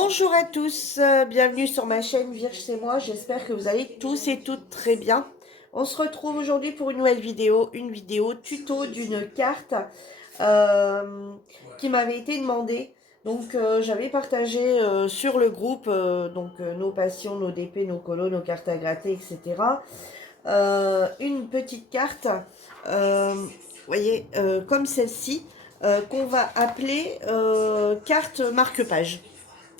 Bonjour à tous, bienvenue sur ma chaîne Vierge c'est moi, j'espère que vous allez tous et toutes très bien. On se retrouve aujourd'hui pour une nouvelle vidéo, une vidéo tuto d'une carte qui m'avait été demandée. Donc j'avais partagé sur le groupe nos passions, nos DP, nos colos, nos cartes à gratter, etc. Une petite carte, voyez, comme celle-ci, qu'on va appeler carte marque-page.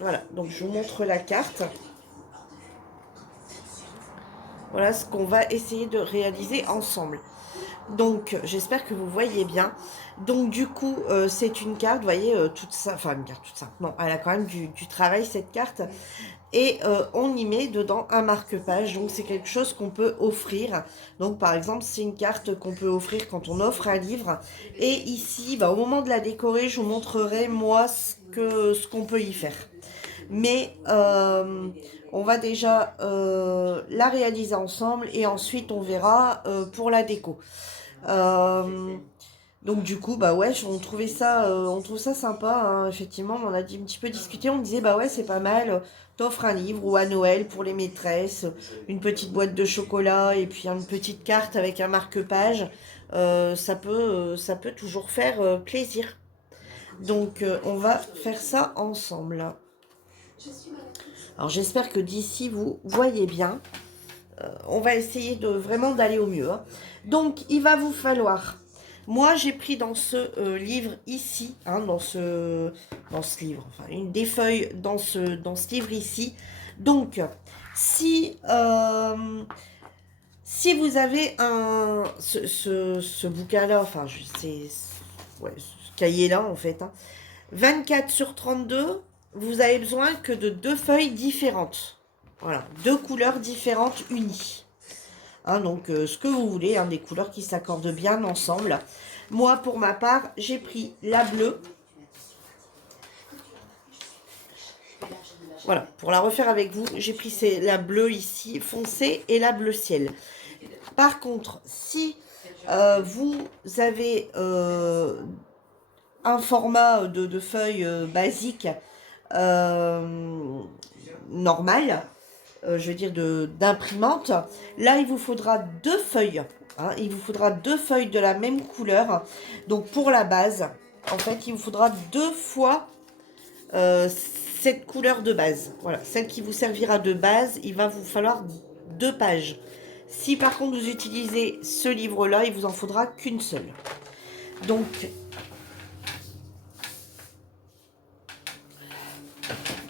Voilà, donc je vous montre la carte. Voilà ce qu'on va essayer de réaliser ensemble. Donc, j'espère que vous voyez bien. Donc, du coup, c'est une carte, vous voyez, toute ça, enfin, une carte toute simple. Non, elle a quand même du travail, cette carte. Et on y met dedans un marque-page. Donc, c'est quelque chose qu'on peut offrir. Donc, par exemple, c'est une carte qu'on peut offrir quand on offre un livre. Et ici, bah, au moment de la décorer, je vous montrerai, moi, ce qu'on peut y faire. Mais on va déjà la réaliser ensemble et ensuite on verra pour la déco. Euh, donc du coup, bah ouais, on trouve ça sympa, hein. Effectivement, on en a dit un petit peu discuté, on disait bah ouais c'est pas mal, t'offres un livre ou à Noël pour les maîtresses, une petite boîte de chocolat et puis une petite carte avec un marque-page, ça peut toujours faire plaisir. Donc on va faire ça ensemble. Alors j'espère que d'ici vous voyez bien. On va essayer de vraiment d'aller au mieux, hein. Donc il va vous falloir. Moi j'ai pris dans ce livre ici, hein, dans ce livre, enfin une des feuilles dans ce livre ici. Donc si si vous avez ce bouquin-là, enfin c'est ouais, ce cahier-là en fait, hein, 24 sur 32, vous avez besoin que de deux feuilles différentes. Voilà, deux couleurs différentes unies. Hein, donc, ce que vous voulez, hein, des couleurs qui s'accordent bien ensemble. Moi, pour ma part, j'ai pris la bleue. Voilà, pour la refaire avec vous, j'ai pris la bleue ici, foncée, et la bleu ciel. Par contre, si vous avez un format de feuille basique, normal, je veux dire d'imprimante, là il vous faudra deux feuilles, hein, il vous faudra deux feuilles de la même couleur. Donc pour la base, en fait il vous faudra deux fois cette couleur de base. Voilà, celle qui vous servira de base, il va vous falloir deux pages. Si par contre vous utilisez ce livre là, il vous en faudra qu'une seule. Donc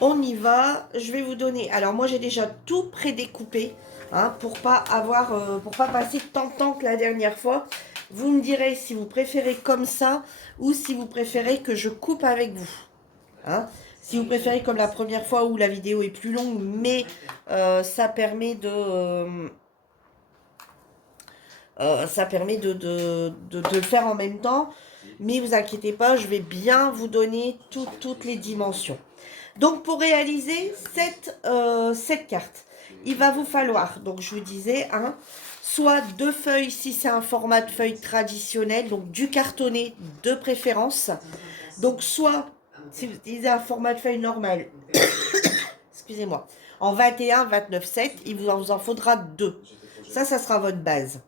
on y va, je vais vous donner. Alors moi j'ai déjà tout prédécoupé, hein, pour pas passer tant de temps que la dernière fois. Vous me direz si vous préférez comme ça ou si vous préférez que je coupe avec vous, hein. Si vous préférez comme la première fois où la vidéo est plus longue, mais ça permet de le faire en même temps. Mais vous inquiétez pas, je vais bien vous donner toutes les dimensions. Donc pour réaliser cette carte, il va vous falloir, donc je vous disais, hein, soit deux feuilles si c'est un format de feuille traditionnel, donc du cartonné de préférence. Donc soit, si vous utilisez un format de feuille normal, excusez-moi, en 21, 29, 7, il vous en faudra deux. Ça sera votre base.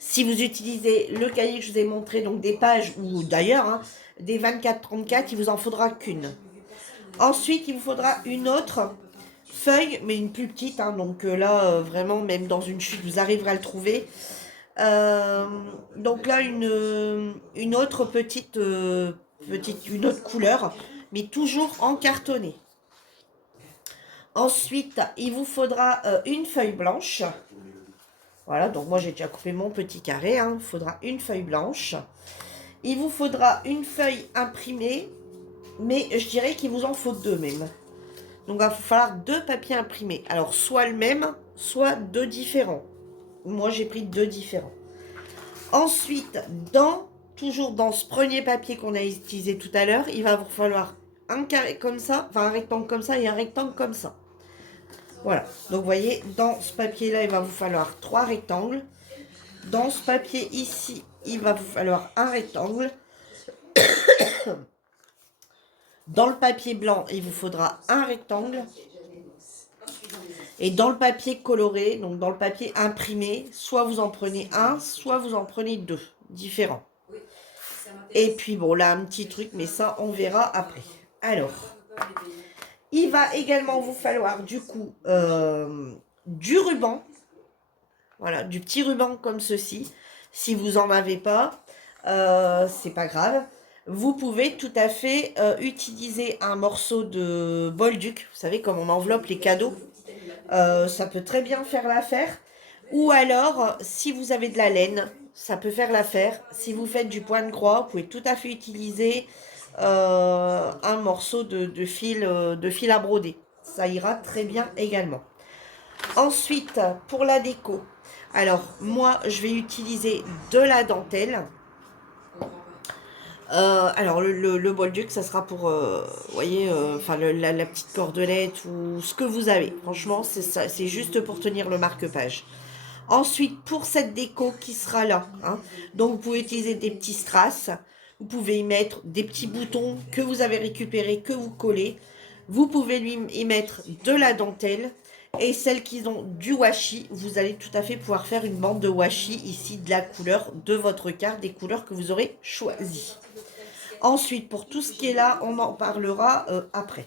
Si vous utilisez le cahier que je vous ai montré, donc des pages, ou d'ailleurs, hein, des 24-34, il vous en faudra qu'une. Ensuite, il vous faudra une autre feuille, mais une plus petite, hein, donc là, vraiment, même dans une chute, vous arriverez à le trouver. Donc là, une autre une autre couleur, mais toujours en cartonné. Ensuite, il vous faudra une feuille blanche. Voilà, donc moi j'ai déjà coupé mon petit carré, hein. Il faudra une feuille blanche. Il vous faudra une feuille imprimée, mais je dirais qu'il vous en faut deux même. Donc il va falloir deux papiers imprimés. Alors soit le même, soit deux différents. Moi j'ai pris deux différents. Ensuite, toujours dans ce premier papier qu'on a utilisé tout à l'heure, il va vous falloir un carré comme ça, enfin un rectangle comme ça et un rectangle comme ça. Voilà, donc vous voyez, dans ce papier-là, il va vous falloir trois rectangles. Dans ce papier ici, il va vous falloir un rectangle. Dans le papier blanc, il vous faudra un rectangle. Et dans le papier coloré, donc dans le papier imprimé, soit vous en prenez un, soit vous en prenez deux, différents. Et puis bon, là, un petit truc, mais ça, on verra après. Alors, il va également vous falloir, du coup, du ruban. Voilà, du petit ruban comme ceci. Si vous n'en avez pas, c'est pas grave. Vous pouvez tout à fait utiliser un morceau de bolduc. Vous savez, comme on enveloppe les cadeaux. Ça peut très bien faire l'affaire. Ou alors, si vous avez de la laine, ça peut faire l'affaire. Si vous faites du point de croix, vous pouvez tout à fait utiliser un morceau de fil à broder. Ça ira très bien également. Ensuite, pour la déco, alors moi, je vais utiliser de la dentelle. Alors le bolduc, ça sera pour, vous voyez, enfin la petite cordelette ou ce que vous avez. Franchement, c'est juste pour tenir le marque-page. Ensuite, pour cette déco qui sera là, hein, donc vous pouvez utiliser des petits strass. Vous pouvez y mettre des petits boutons que vous avez récupérés, que vous collez. Vous pouvez y mettre de la dentelle. Et celles qui ont du washi, vous allez tout à fait pouvoir faire une bande de washi ici de la couleur de votre carte, des couleurs que vous aurez choisies. Ensuite, pour tout ce qui est là, on en parlera après.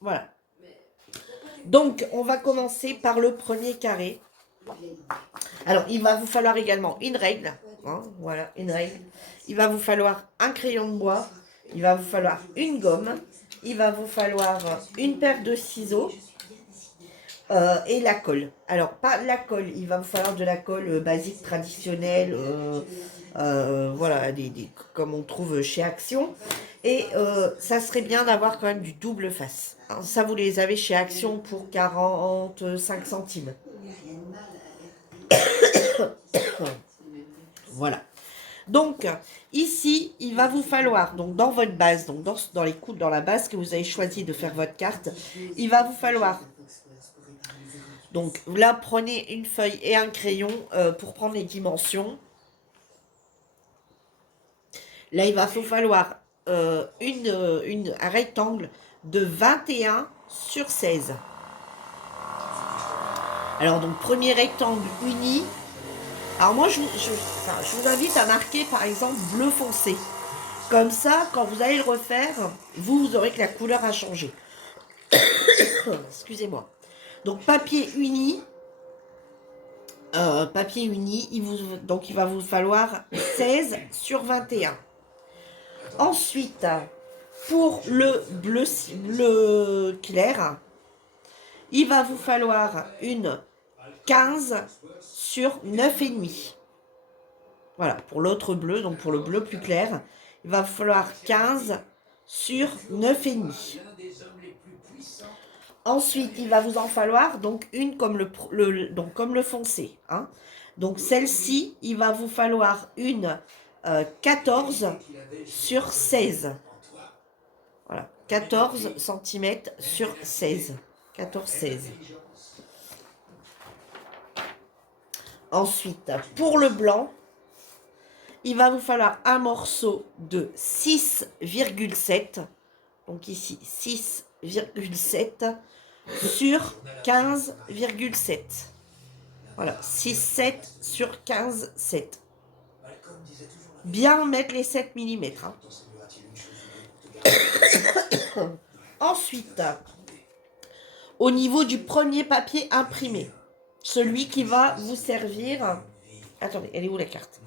Voilà. Donc, on va commencer par le premier carré. Alors, il va vous falloir également une règle. Hein, voilà, une règle. Il va vous falloir un crayon de bois. Il va vous falloir une gomme. Il va vous falloir une paire de ciseaux. Et la colle. Alors, pas la colle, il va vous falloir de la colle basique, traditionnelle, voilà, comme on trouve chez Action. Et ça serait bien d'avoir quand même du double face. Hein, ça, vous les avez chez Action pour 45 centimes. Voilà. Donc, ici, il va vous falloir, donc dans votre base, donc dans la base que vous avez choisi de faire votre carte, il va vous falloir. Donc là, prenez une feuille et un crayon pour prendre les dimensions. Là, il va vous falloir un rectangle de 21 sur 16. Alors, donc, premier rectangle uni. Alors, moi, je vous invite à marquer, par exemple, bleu foncé. Comme ça, quand vous allez le refaire, vous aurez que la couleur a changé. Excusez-moi. Donc, papier uni. Donc il va vous falloir 16 sur 21. Ensuite, pour le bleu clair, il va vous falloir une 15 sur 9,5. Voilà, pour l'autre bleu, donc pour le bleu plus clair, il va vous falloir 15 sur 9,5. Ensuite, il va vous en falloir donc une comme comme le foncé. Hein. Donc celle-ci, il va vous falloir une 14 sur 16. Voilà, 14 cm sur 16. 14-16. Ensuite, pour le blanc, il va vous falloir un morceau de 6,7. Donc ici, 6,7 sur 15,7. Voilà, 6,7 sur 15,7. Bien mettre les 7 mm. Hein. Ensuite, au niveau du premier papier imprimé, celui qui va vous servir... Attendez, elle est où la carte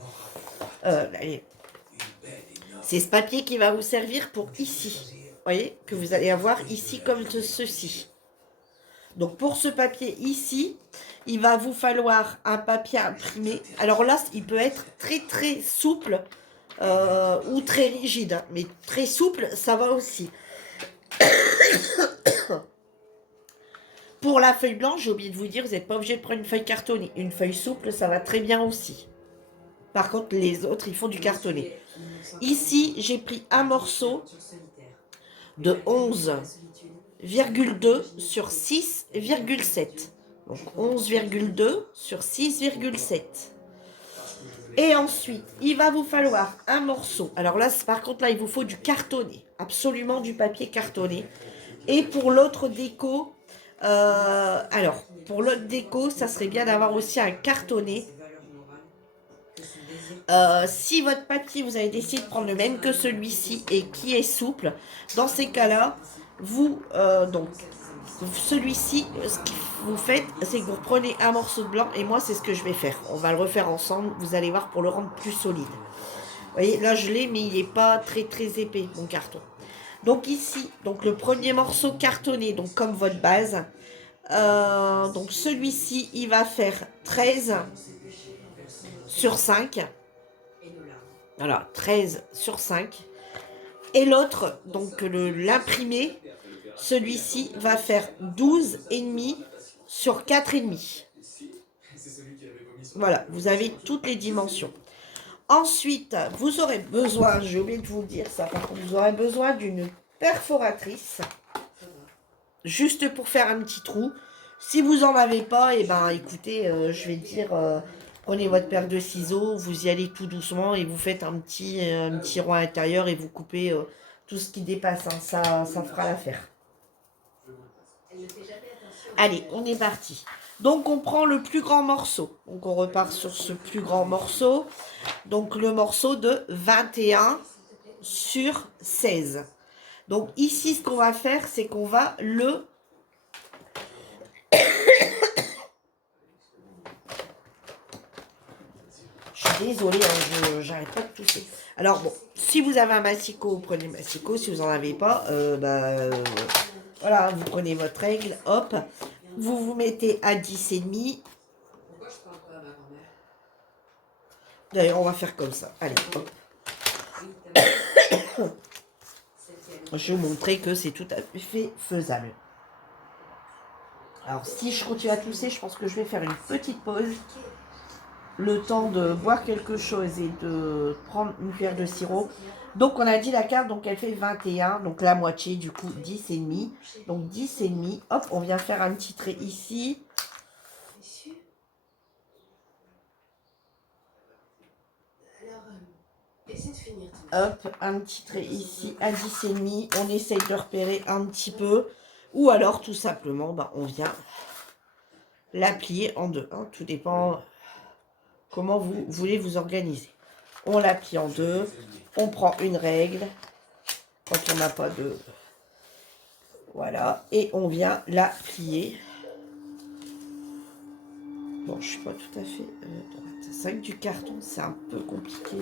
c'est ce papier qui va vous servir pour ici. Vous voyez, que vous allez avoir ici comme ceci. Donc pour ce papier ici, il va vous falloir un papier imprimé. Alors là, il peut être très très souple ou très rigide. Hein. Mais très souple, ça va aussi. Pour la feuille blanche, j'ai oublié de vous dire, vous n'êtes pas obligé de prendre une feuille cartonnée. Une feuille souple, ça va très bien aussi. Par contre, les autres, ils font du cartonné. Ici, j'ai pris un morceau de 11,2 sur 6,7. Donc 11,2 sur 6,7. Et ensuite, il va vous falloir un morceau. Alors là, par contre, là, il vous faut du cartonné. Absolument du papier cartonné. Et pour l'autre déco, alors, pour l'autre déco, ça serait bien d'avoir aussi un cartonné. Si votre papier, vous avez décidé de prendre le même que celui-ci et qui est souple, dans ces cas-là, vous, donc, celui-ci, ce que vous faites, c'est que vous reprenez un morceau de blanc et moi, c'est ce que je vais faire. On va le refaire ensemble, vous allez voir, pour le rendre plus solide. Vous voyez, là, je l'ai, mais il n'est pas très, très épais, mon carton. Donc ici, donc le premier morceau cartonné, donc comme votre base, donc celui-ci, il va faire 13 sur 5. Voilà, 13 sur 5. Et l'autre, donc l'imprimé, celui-ci va faire 12,5 sur 4,5. Voilà, vous avez toutes les dimensions. Ensuite, vous aurez besoin, j'ai oublié de vous dire ça, par contre, vous aurez besoin d'une perforatrice, juste pour faire un petit trou. Si vous n'en avez pas, et ben écoutez, je vais dire, prenez votre paire de ciseaux, vous y allez tout doucement et vous faites un petit rond à l'intérieur et vous coupez tout ce qui dépasse, hein. Ça fera l'affaire. Allez, on est parti. Donc on prend le plus grand morceau. Donc on repart sur ce plus grand morceau. Donc le morceau de 21 sur 16. Donc ici, ce qu'on va faire, c'est qu'on va le... Je suis désolée, hein, j'arrête pas de tousser. Alors bon, si vous avez un massicot, vous prenez le massicot. Si vous n'en avez pas, voilà, vous prenez votre règle, hop. Vous vous mettez à 10,5. D'ailleurs, on va faire comme ça. Allez, hop. Je vais vous montrer que c'est tout à fait faisable. Alors, si je continue à tousser, je pense que je vais faire une petite pause. Le temps de boire quelque chose et de prendre une cuillère de sirop. Donc, on a dit la carte, donc elle fait 21. Donc, la moitié, du coup, 10,5. Donc, 10,5. Hop, on vient faire un petit trait ici. Hop, un petit trait ici à 10,5. On essaye de repérer un petit peu. Ou alors, tout simplement, on vient la plier en deux. Hein. Tout dépend comment vous voulez vous organiser. On la plie en deux. On prend une règle. Quand on n'a pas de... Voilà. Et on vient la plier. Bon, je ne suis pas tout à fait droite. C'est vrai que du carton, c'est un peu compliqué.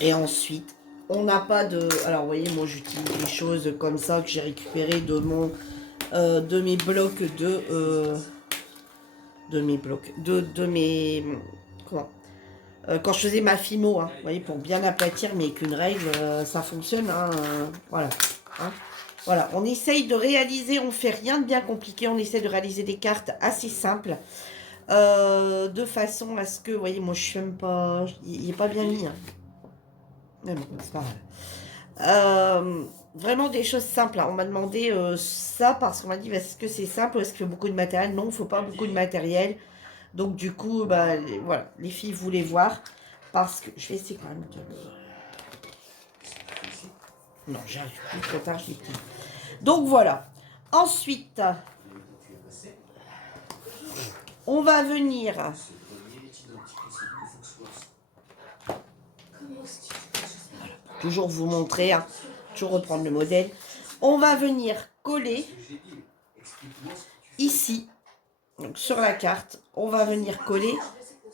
Et ensuite, on n'a pas de... Alors, vous voyez, moi, j'utilise des choses comme ça que j'ai récupérées de mes blocs comment quand je faisais ma fimo, hein, vous voyez, pour bien aplatir, mais qu'une règle, ça fonctionne, hein, voilà. Hein. Voilà, on essaye de réaliser, on fait rien de bien compliqué, on essaie de réaliser des cartes assez simples, de façon à ce que, vous voyez, moi je suis même pas, il n'est pas bien mis, hein. Mais bon, c'est pas grave. Vraiment des choses simples, hein. On m'a demandé ça parce qu'on m'a dit, est-ce que c'est simple, est-ce qu'il faut beaucoup de matériel? Non, il ne faut pas beaucoup de matériel. Donc du coup, voilà, les filles voulaient voir. Parce que je vais essayer quand même de... Non, j'arrive plus, trop tard, je l'ai pris. Donc voilà. Ensuite, on va venir... Voilà, toujours vous montrer, hein, toujours reprendre le modèle. On va venir coller ici, donc sur la carte, on va venir coller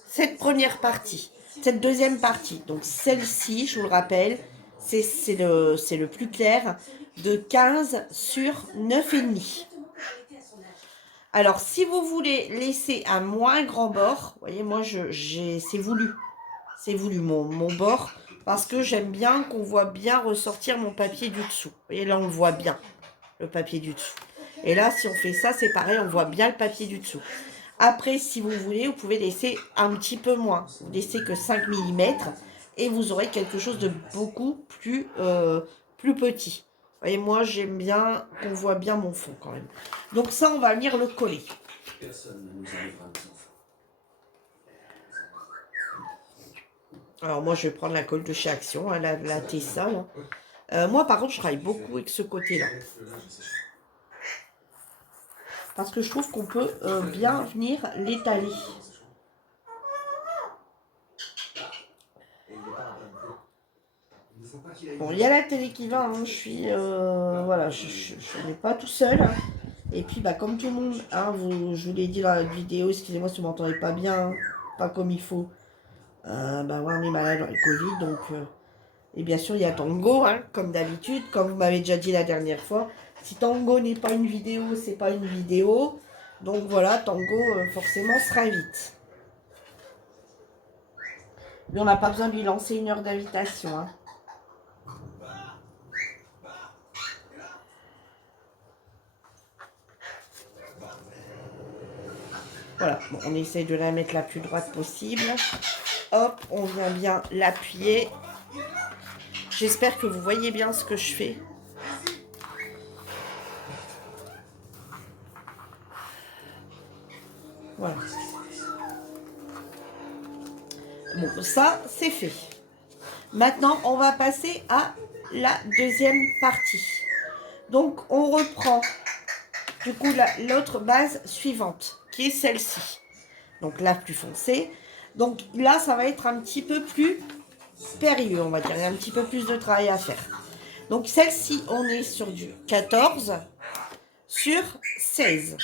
cette première partie, cette deuxième partie. Donc celle-ci, je vous le rappelle, c'est le plus clair, de 15 sur 9,5. Alors, si vous voulez laisser un moins grand bord, vous voyez, moi, c'est voulu. C'est voulu, mon bord, parce que j'aime bien qu'on voit bien ressortir mon papier du dessous. Vous voyez, là, on le voit bien, le papier du dessous. Et là, si on fait ça, c'est pareil, on voit bien le papier du dessous. Après, si vous voulez, vous pouvez laisser un petit peu moins. Vous laissez que 5 mm et vous aurez quelque chose de beaucoup plus petit. Vous voyez, moi, j'aime bien qu'on voit bien mon fond quand même. Donc ça, on va venir le coller. Alors moi, je vais prendre la colle de chez Action, hein, la Tessa. Moi, par contre, je travaille beaucoup avec ce côté-là. Parce que je trouve qu'on peut bien venir l'étaler. Bon, il y a la télé qui va, hein, je suis... voilà, je n'ai pas tout seul. Hein. Et puis, bah, comme tout le monde, hein, je vous l'ai dit dans la vidéo, excusez-moi si vous ne m'entendez pas bien, hein, pas comme il faut. Bah, ouais, on est malade dans le Covid, donc... et bien sûr, il y a Tango, hein, comme d'habitude, comme vous m'avez déjà dit la dernière fois. Si Tango n'est pas une vidéo, c'est pas une vidéo. Donc voilà, Tango, forcément, sera vite. Mais on n'a pas besoin de lui lancer 1 heure d'invitation. Hein. Voilà, bon, on essaye de la mettre la plus droite possible. Hop, on vient bien l'appuyer. J'espère que vous voyez bien ce que je fais. Voilà. Bon, ça, c'est fait. Maintenant, on va passer à la deuxième partie. Donc, on reprend du coup l'autre base suivante, qui est celle-ci. Donc, la plus foncée. Donc, là, ça va être un petit peu plus périlleux, on va dire. Il y a un petit peu plus de travail à faire. Donc, celle-ci, on est sur du 14 sur 16.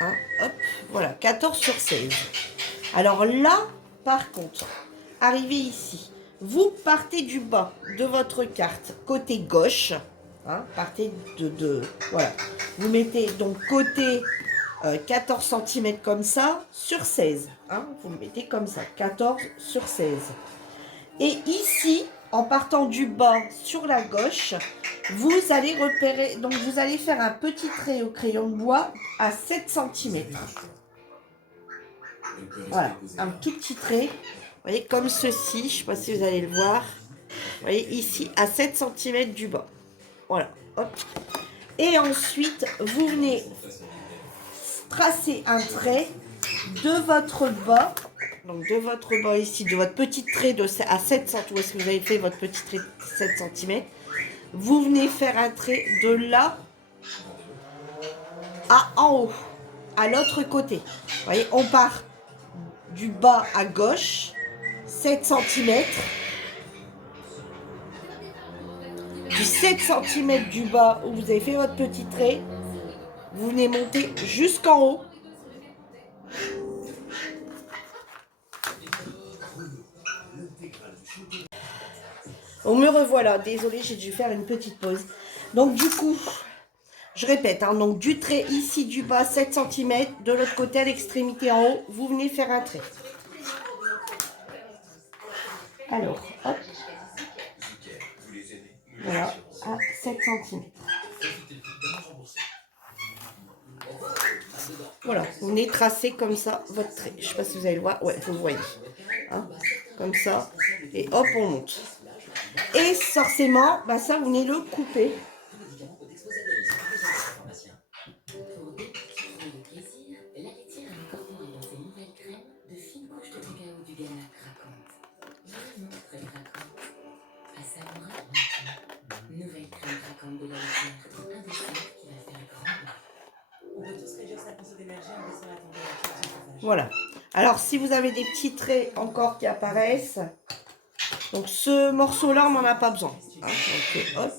Hein, hop, voilà, 14 sur 16. Alors là, par contre, arrivez ici. Vous partez du bas de votre carte, côté gauche. Hein, partez voilà. Vous mettez donc côté 14 cm comme ça, sur 16. Hein, vous le mettez comme ça, 14 sur 16. Et ici, en partant du bas sur la gauche, vous allez repérer, donc vous allez faire un petit trait au crayon de bois à 7 cm. Voilà, un tout petit trait, vous voyez, comme ceci, je ne sais pas si vous allez le voir. Vous voyez, ici, à 7 cm du bas. Voilà, hop. Et ensuite, vous venez tracer un trait de votre bas, donc de votre bas ici, de votre petit trait à 7 cm, où est-ce que vous avez fait votre petit trait de 7 cm. Vous venez faire un trait de là à en haut, à l'autre côté. Vous voyez, on part du bas à gauche, 7 cm. Du 7 cm du bas où vous avez fait votre petit trait, vous venez monter jusqu'en haut. On me revoilà, désolée, j'ai dû faire une petite pause. Donc du coup, je répète, hein, donc du trait ici du bas, 7 cm, de l'autre côté à l'extrémité en haut, vous venez faire un trait. Alors, hop. Voilà, à 7 cm. Voilà, vous venez tracer comme ça votre trait. Je ne sais pas si vous allez le voir. Ouais, vous le voyez. Hein, comme ça. Et hop, on monte. Et forcément, bah ça, vous venez le couper. Voilà. Alors, si vous avez des petits traits encore qui apparaissent, donc ce morceau-là, on n'en a pas besoin. Hein, donc, hop.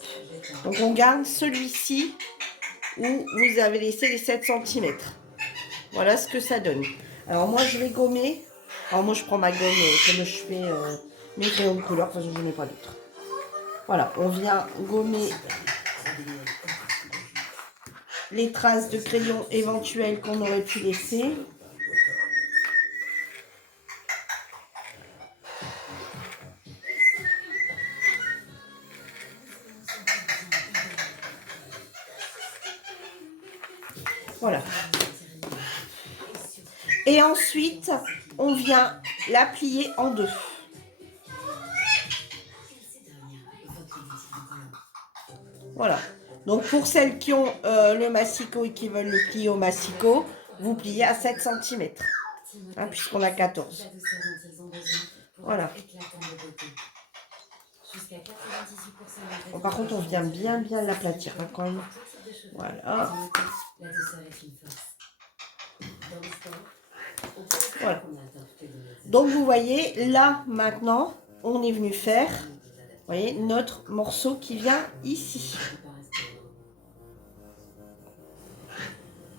Donc, on garde celui-ci où vous avez laissé les 7 cm. Voilà ce que ça donne. Alors, moi, je vais gommer. Alors, moi, je prends ma gomme comme je fais mes crayons de couleur. De toute façon, je n'en ai pas d'autres. Voilà, on vient gommer les traces de crayon éventuelles qu'on aurait pu laisser. Voilà. Et ensuite, on vient la plier en deux. Voilà. Donc, pour celles qui ont le massicot et qui veulent le plier au massicot, vous pliez à 7 cm. Hein, puisqu'on a 14. Voilà. Bon, par contre, on vient bien l'aplatir hein, quand même. Voilà. Voilà. Donc, vous voyez, là, maintenant, on est venu faire, vous voyez, notre morceau qui vient ici.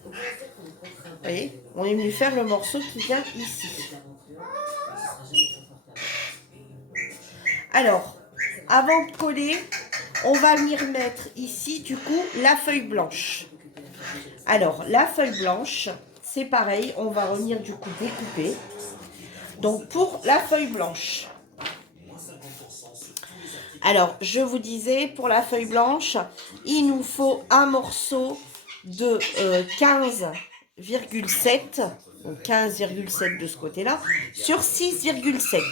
Vous voyez, on est venu faire le morceau qui vient ici. Alors, avant de coller, on va venir mettre ici, du coup, la feuille blanche. Alors, la feuille blanche, c'est pareil, on va revenir du coup découper. Donc, pour la feuille blanche, alors, je vous disais, pour la feuille blanche, il nous faut un morceau de 15,7, donc 15,7 de ce côté-là, sur 6,7.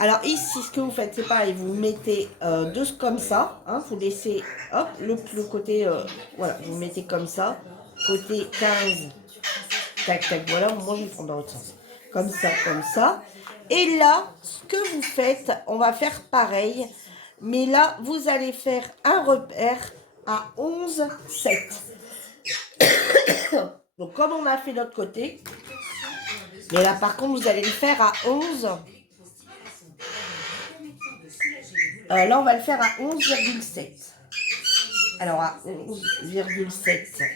Alors ici, ce que vous faites, c'est pareil, vous mettez deux comme ça, hein, vous laissez, hop, le côté, voilà, vous mettez comme ça, côté 15, tac, tac, voilà, moi je vais prendre dans l'autre sens, comme ça. Et là, ce que vous faites, on va faire pareil, mais là, vous allez faire un repère à 11,7. Donc comme on a fait de l'autre côté, mais là par contre, vous allez le faire à 11. Là, on va le faire à 11,7. Alors, à 11,7,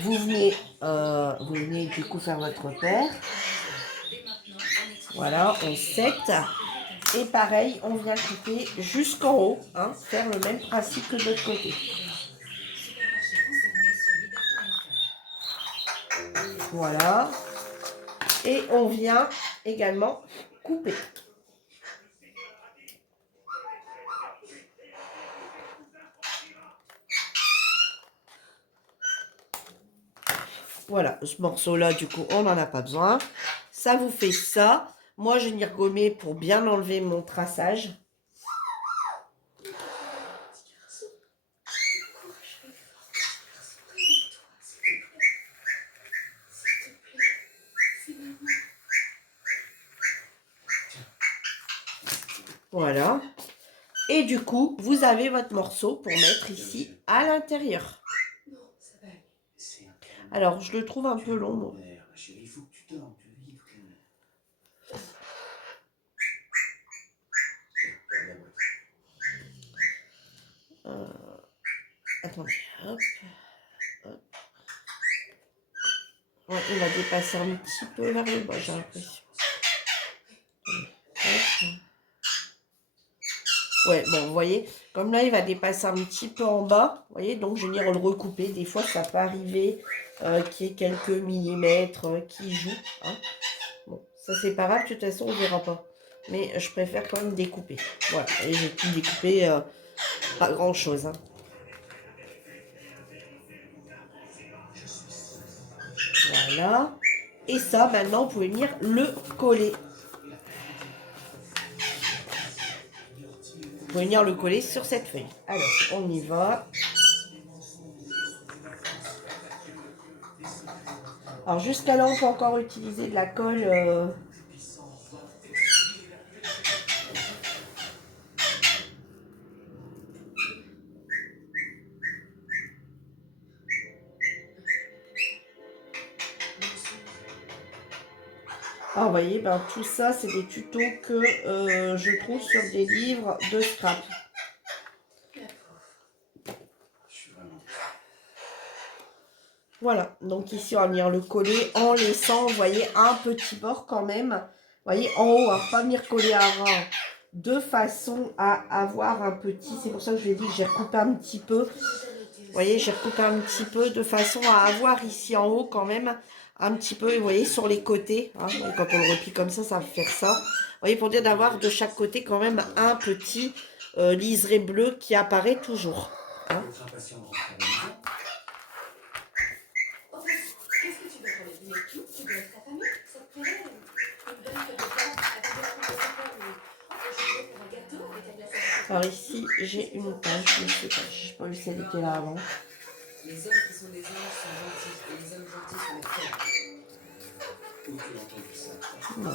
vous venez du coup faire votre repère. Voilà, 11,7. Et pareil, on vient couper jusqu'en haut, hein, faire le même principe que de l'autre côté. Voilà. Et on vient également couper. Voilà, ce morceau-là, du coup, on n'en a pas besoin. Ça vous fait ça. Moi, je vais venir gommer pour bien enlever mon traçage. Voilà. Et du coup, vous avez votre morceau pour mettre ici à l'intérieur. Alors, je le trouve un peu long. Bon. Attendez, hop, hop. Ouais, il va dépasser un petit peu vers le bas, j'ai l'impression. Ouais, bon, vous voyez, comme là, il va dépasser un petit peu en bas, vous voyez, donc je vais venir le recouper. Des fois, ça peut arriver qu'il y ait quelques millimètres qui jouent. Hein. Bon, ça, c'est pas grave, de toute façon, on ne verra pas. Mais je préfère quand même découper. Voilà, et j'ai pu découper pas grand-chose. Hein. Voilà. Et ça, maintenant, vous pouvez venir le coller. Vous pouvez venir le coller sur cette feuille. Alors, on y va. Alors, jusqu'à là, on peut encore utiliser de la colle. Ah, vous voyez, ben, tout ça, c'est des tutos que je trouve sur des livres de scrap. Voilà, donc ici, on va venir le coller en laissant, vous voyez, un petit bord quand même. Vous voyez, en haut, on va pas venir coller avant, de façon à avoir un petit... C'est pour ça que je vous ai dit que j'ai recoupé un petit peu. Vous voyez, j'ai recoupé un petit peu de façon à avoir ici en haut quand même un petit peu, vous voyez, sur les côtés. Hein, quand on le replie comme ça va faire ça. Vous voyez, pour dire d'avoir de chaque côté quand même un petit liseré bleu qui apparaît toujours. Hein. Alors ici, j'ai une page, je ne sais pas, je n'ai pas vu celle qui était là avant. Les hommes qui sont des anges sont gentils, et les hommes gentils sont les frères. Non.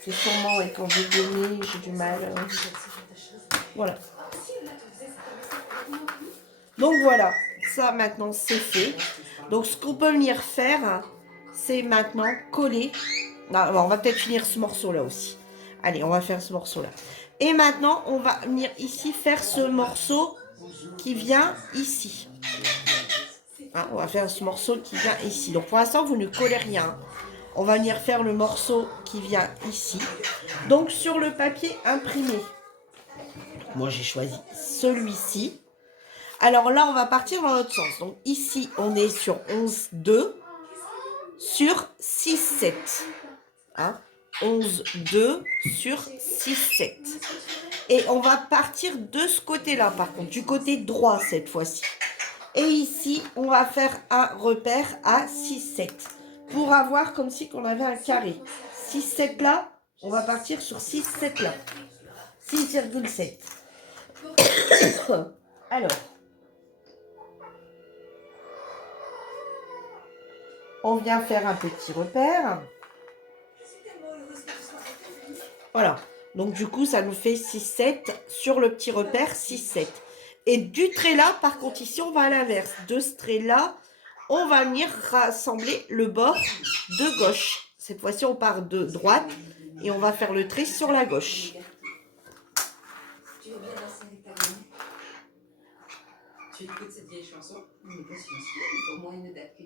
C'est sûrement, et quand j'ai donné, j'ai du mal. Voilà. Donc voilà, ça maintenant c'est fait. Donc ce qu'on peut venir faire, c'est maintenant coller. Non, on va peut-être finir ce morceau-là aussi. Allez, on va faire ce morceau-là. Et maintenant, on va venir ici faire ce morceau qui vient ici. Hein, on va faire ce morceau qui vient ici. Donc pour l'instant, vous ne collez rien. On va venir faire le morceau qui vient ici. Donc sur le papier imprimé, moi j'ai choisi celui-ci. Alors là, on va partir dans l'autre sens. Donc ici, on est sur 11,2 sur 6,7. Hein, 11,2 sur 6,7. Et on va partir de ce côté-là, par contre, du côté droit cette fois-ci. Et ici, on va faire un repère à 6,7 pour avoir comme si on avait un carré. 6,7 là, on va partir sur 6,7 là. 6,7. Alors, on vient faire un petit repère. Voilà. Donc du coup, ça nous fait 6,7 sur le petit repère 6,7. Et du trait là, par contre, ici, on va à l'inverse. De ce trait-là, on va venir rassembler le bord de gauche. Cette fois-ci, on part de droite et on va faire le trait sur la gauche. Tu écoutes cette vieille chanson? On n'est pas silencieux, au moins une date que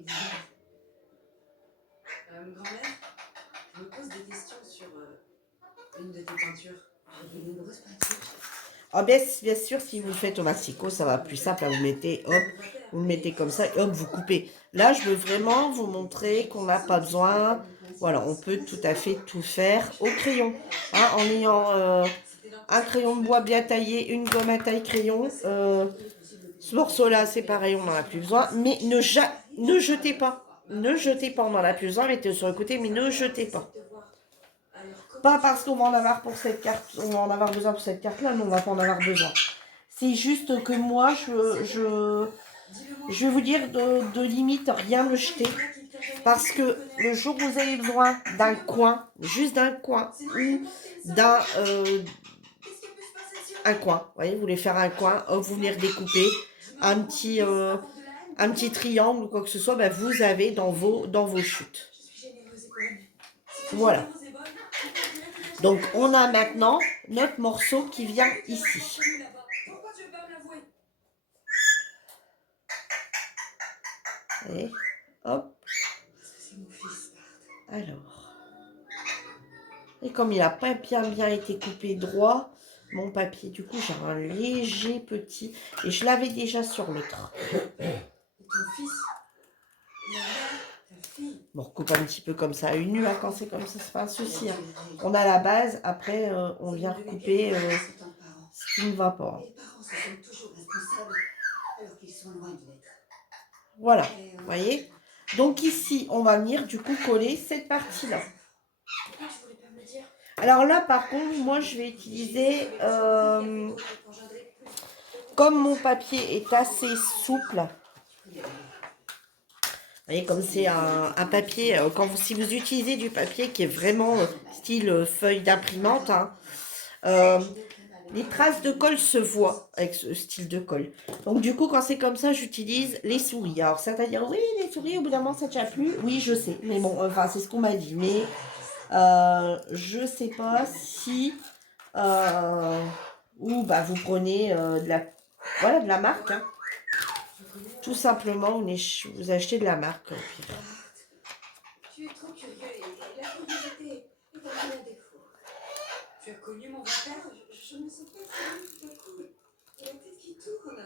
grand-mère, je me pose des questions sur une de tes peintures. J'ai de nombreuses peintures. Ah bien sûr, si vous le faites au massico, ça va plus simple. Là, vous mettez, hop, vous le mettez comme ça et hop, vous coupez. Là, je veux vraiment vous montrer qu'on n'a pas besoin. Voilà, on peut tout à fait tout faire au crayon. Hein, en ayant un crayon de bois bien taillé, une gomme à taille crayon. Ce morceau-là, c'est pareil, on n'en a plus besoin. Mais ne jetez pas. Ne jetez pas, on n'en a plus besoin. Mettez sur le côté, mais ne jetez pas. Pas parce qu'on va en avoir pour cette carte, on va en avoir besoin pour cette carte-là, mais on va pas en avoir besoin. C'est juste que moi, je vais vous dire de limite rien me jeter. Parce que le jour où vous avez besoin d'un coin, juste d'un coin, ou d'un un coin, vous voyez, vous voulez faire un coin, vous venez redécouper un petit triangle ou quoi que ce soit, ben vous avez dans vos chutes. Voilà. Donc, on a maintenant notre morceau qui vient ici. Et hop. Alors. Et comme il n'a pas bien été coupé droit, mon papier, du coup, j'ai un léger petit. Et je l'avais déjà sur l'autre. Bon, on recoupe un petit peu comme ça. Une nue, hein, quand c'est comme ça, c'est pas un souci. Hein. On a la base, après, on vient recouper ce qui ne va pas. Voilà, vous voyez. Donc ici, on va venir du coup coller cette partie-là. Alors là, par contre, moi, je vais utiliser... comme mon papier est assez souple... Vous voyez, comme c'est un papier, si vous utilisez du papier qui est vraiment style feuille d'imprimante, hein, les traces de colle se voient avec ce style de colle. Donc du coup, quand c'est comme ça, j'utilise les souris. Alors certains diront, oui, les souris, au bout d'un moment, ça ne tient plus. Oui, je sais, mais bon, enfin, c'est ce qu'on m'a dit. Mais je ne sais pas si... ou bah, vous prenez de la marque, hein. Tout simplement, vous achetez de la marque. Tu es trop curieux et la curiosité est un bien défaut. Tu as connu mon beau-père? Je me sens pas tout à coup. La tête qui tourne.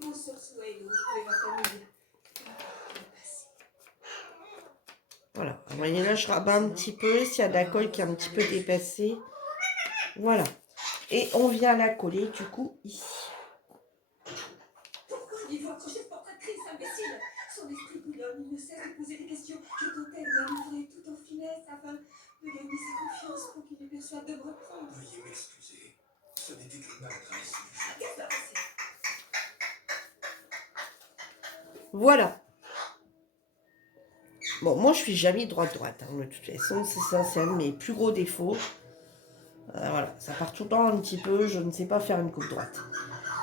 Mon sursaut de retrouver ma famille. Voilà. Vous voyez là, je rabats un petit peu. S'il y a de la colle qui est un petit peu dépassée. Voilà. Et on vient la coller du coup ici. Pourquoi il faut accrocher ce portrait de Chris, imbécile? Son esprit bouillonne, il ne cesse de poser des questions. Je tentais de manœuvrer tout en finesse afin de gagner sa confiance pour qu'il me persuade de me reprendre. Veuillez m'excuser, ce n'était que maladresse. Qu'est-ce que c'est? Voilà. Bon, moi, je suis jamais droite-droite. Hein, de toute façon, c'est ça, c'est un de mes plus gros défauts. Voilà, ça part tout le temps un petit peu. Je ne sais pas faire une coupe droite.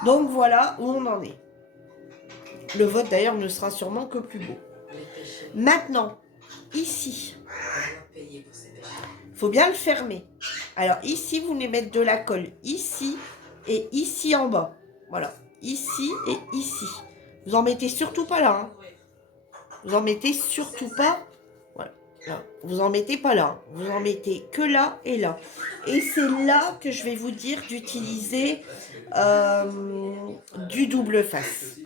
Donc, voilà où on en est. Le vote, d'ailleurs, ne sera sûrement que plus beau. Maintenant, ici, il faut bien le fermer. Alors, ici, vous venez mettre de la colle ici et ici en bas. Voilà, ici et ici. Vous en mettez surtout pas là. Hein. Vous en mettez surtout pas. Voilà. Là. Vous en mettez pas là. Vous en mettez que là et là. Et c'est là que je vais vous dire d'utiliser du double face.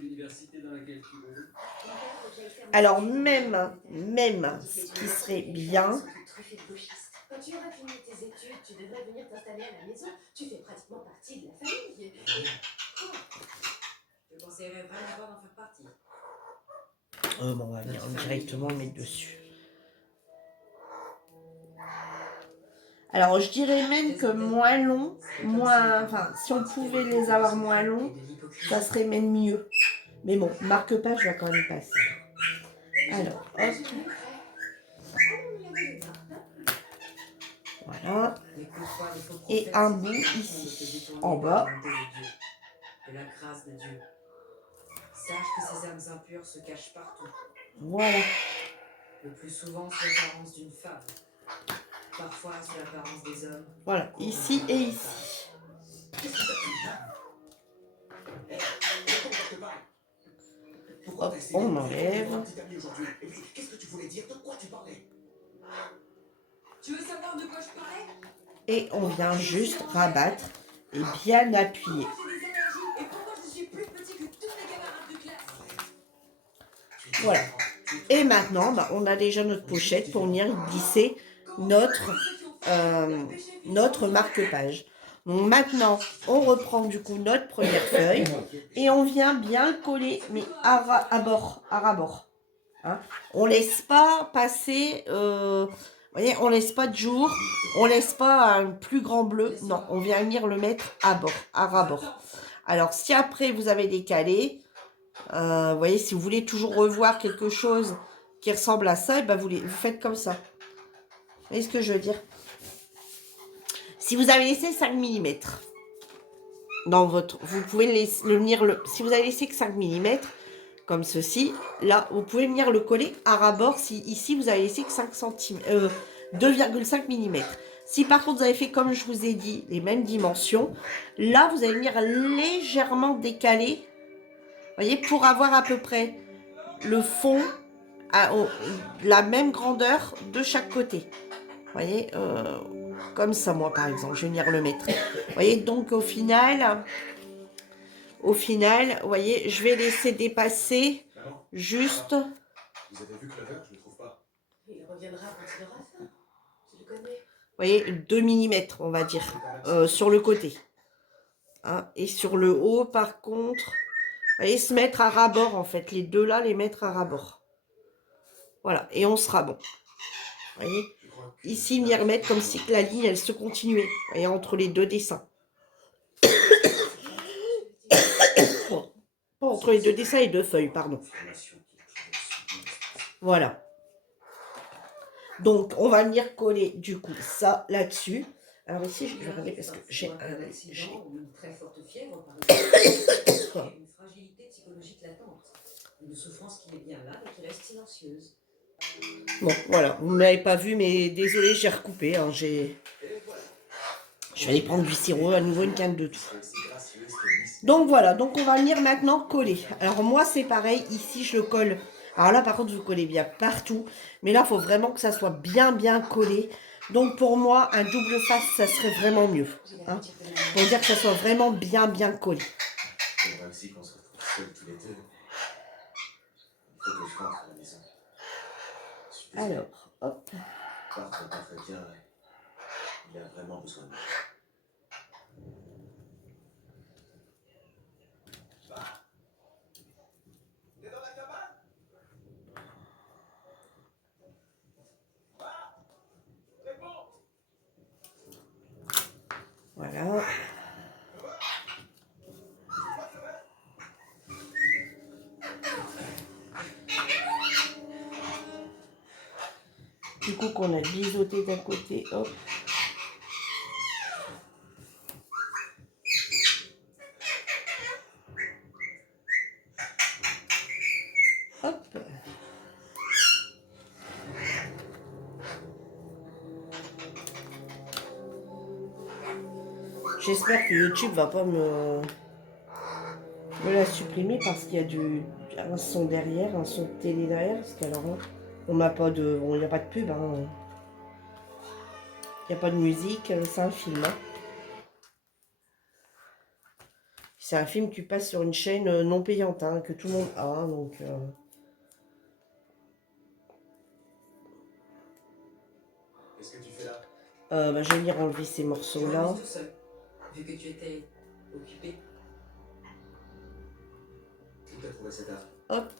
Alors même ce qui serait bien. Quand tu auras fini tes études, tu devrais venir t'installer à la maison. Tu fais pratiquement partie de la famille. Quoi? Je conseillerais vraiment pas d'en faire partie. Bon, on va venir directement le mettre dessus. Alors, je dirais même que moins long, enfin, si on pouvait les avoir moins longs, ça serait même mieux. Mais bon, marque-page, je vais quand même passer. Alors, hop. Voilà. Et un bout ici, en bas. La grâce de Dieu. Sache que ces âmes impures se cachent partout. Voilà. Le plus souvent sous l'apparence d'une femme. Parfois sous l'apparence des hommes. Voilà, ici et ici. Hop, on enlève. Qu'est-ce que tu voulais dire? De quoi tu parlais? Tu veux savoir de quoi je parlais? Et on vient juste rabattre et bien appuyer. Voilà. Et maintenant, bah, on a déjà notre pochette pour venir glisser notre marque-page. Donc maintenant, on reprend du coup notre première feuille et on vient bien le coller, mais à ras-bord. Hein. On laisse pas passer, vous voyez, on laisse pas de jour, on laisse pas un plus grand bleu. Non, on vient venir le mettre à ras-bord. Alors, si après vous avez décalé, vous voyez, si vous voulez toujours revoir quelque chose qui ressemble à ça, et ben vous faites comme ça. Vous voyez ce que je veux dire? Si vous avez laissé 5 mm dans votre... Vous pouvez si vous avez laissé que 5 mm, comme ceci, là, vous pouvez venir le coller à ras-bord si ici, vous avez laissé que 5 cm, 2,5 mm. Si par contre, vous avez fait, comme je vous ai dit, les mêmes dimensions, là, vous allez venir légèrement décaler, vous voyez, pour avoir à peu près le fond la même grandeur de chaque côté. Vous voyez, comme ça, moi, par exemple, je vais venir le mettre. Vous voyez, donc au final, vous voyez, je vais laisser dépasser juste... Vous avez vu Clover? Je le trouve pas. Il reviendra quand il aura faim. Tu le connais. Vous voyez, 2 mm, on va dire, sur le côté. Hein, et sur le haut, par contre, vous voyez, se mettre à ras-bord, en fait. Les deux là, les mettre à ras-bord. Voilà, et on sera bon. Vous voyez, ici, m'y remettre comme si la ligne, elle se continuait. Vous voyez, entre les deux dessins. Pas entre les deux dessins et deux feuilles, pardon. Voilà. Donc, on va venir coller, du coup, ça là-dessus. Alors ici, je vais regarder parce que j'ai une très forte fièvre, une fragilité psychologique latente. Une souffrance qui est bien là, mais qui reste silencieuse. Bon, voilà, vous ne m'avez pas vu, mais désolé, j'ai recoupé. Hein, je vais aller prendre du sirop, à nouveau une canne de tout. Donc voilà, donc on va venir maintenant coller. Alors moi, c'est pareil, ici, je le colle. Alors là, par contre, vous collez bien partout. Mais là, il faut vraiment que ça soit bien collé. Donc pour moi, un double face, ça serait vraiment mieux. Hein, pour dire que ça soit vraiment bien collé. Il faudra aussi qu'on se retrouve seuls tous les deux. Il faut que je rentre à la maison. Alors, hop. Bart va pas très bien. Il a vraiment besoin de moi. T'es dans la cabane? C'est bon. Voilà. Du coup, qu'on a biseauté d'un côté, hop. Hop. J'espère que YouTube va pas me la supprimer parce qu'il y a un son derrière, un son de télé derrière. Parce qu'alors là, on n'a pas de. Bon, il n'y a pas de pub, hein. Il n'y a pas de musique, c'est un film. Hein. C'est un film qui passe sur une chaîne non payante, hein, que tout le monde a. Hein, donc. Qu'est-ce que tu fais là? Je vais venir enlever ces morceaux-là. Tout seul, vu que tu étais occupé. Qui t'a trouvé cet art? Hop.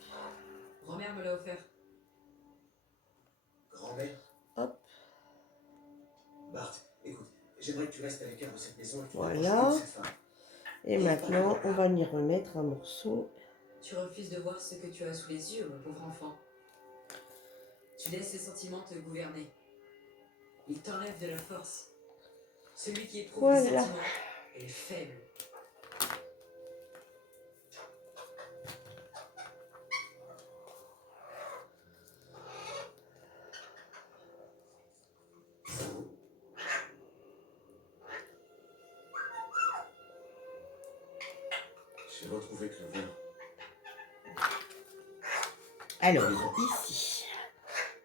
Grand-mère me l'a offert. Grand-mère? Hop. Bart, écoute, j'aimerais que tu restes avec elle dans cette maison et que tu Voilà. cette femme. Et maintenant, on va venir remettre un morceau. Tu refuses de voir ce que tu as sous les yeux, mon pauvre enfant. Tu laisses ces sentiments te gouverner. Ils t'enlèvent de la force. Celui qui éprouve des sentiments est faible. J'ai retrouvé Clover. Alors, ici.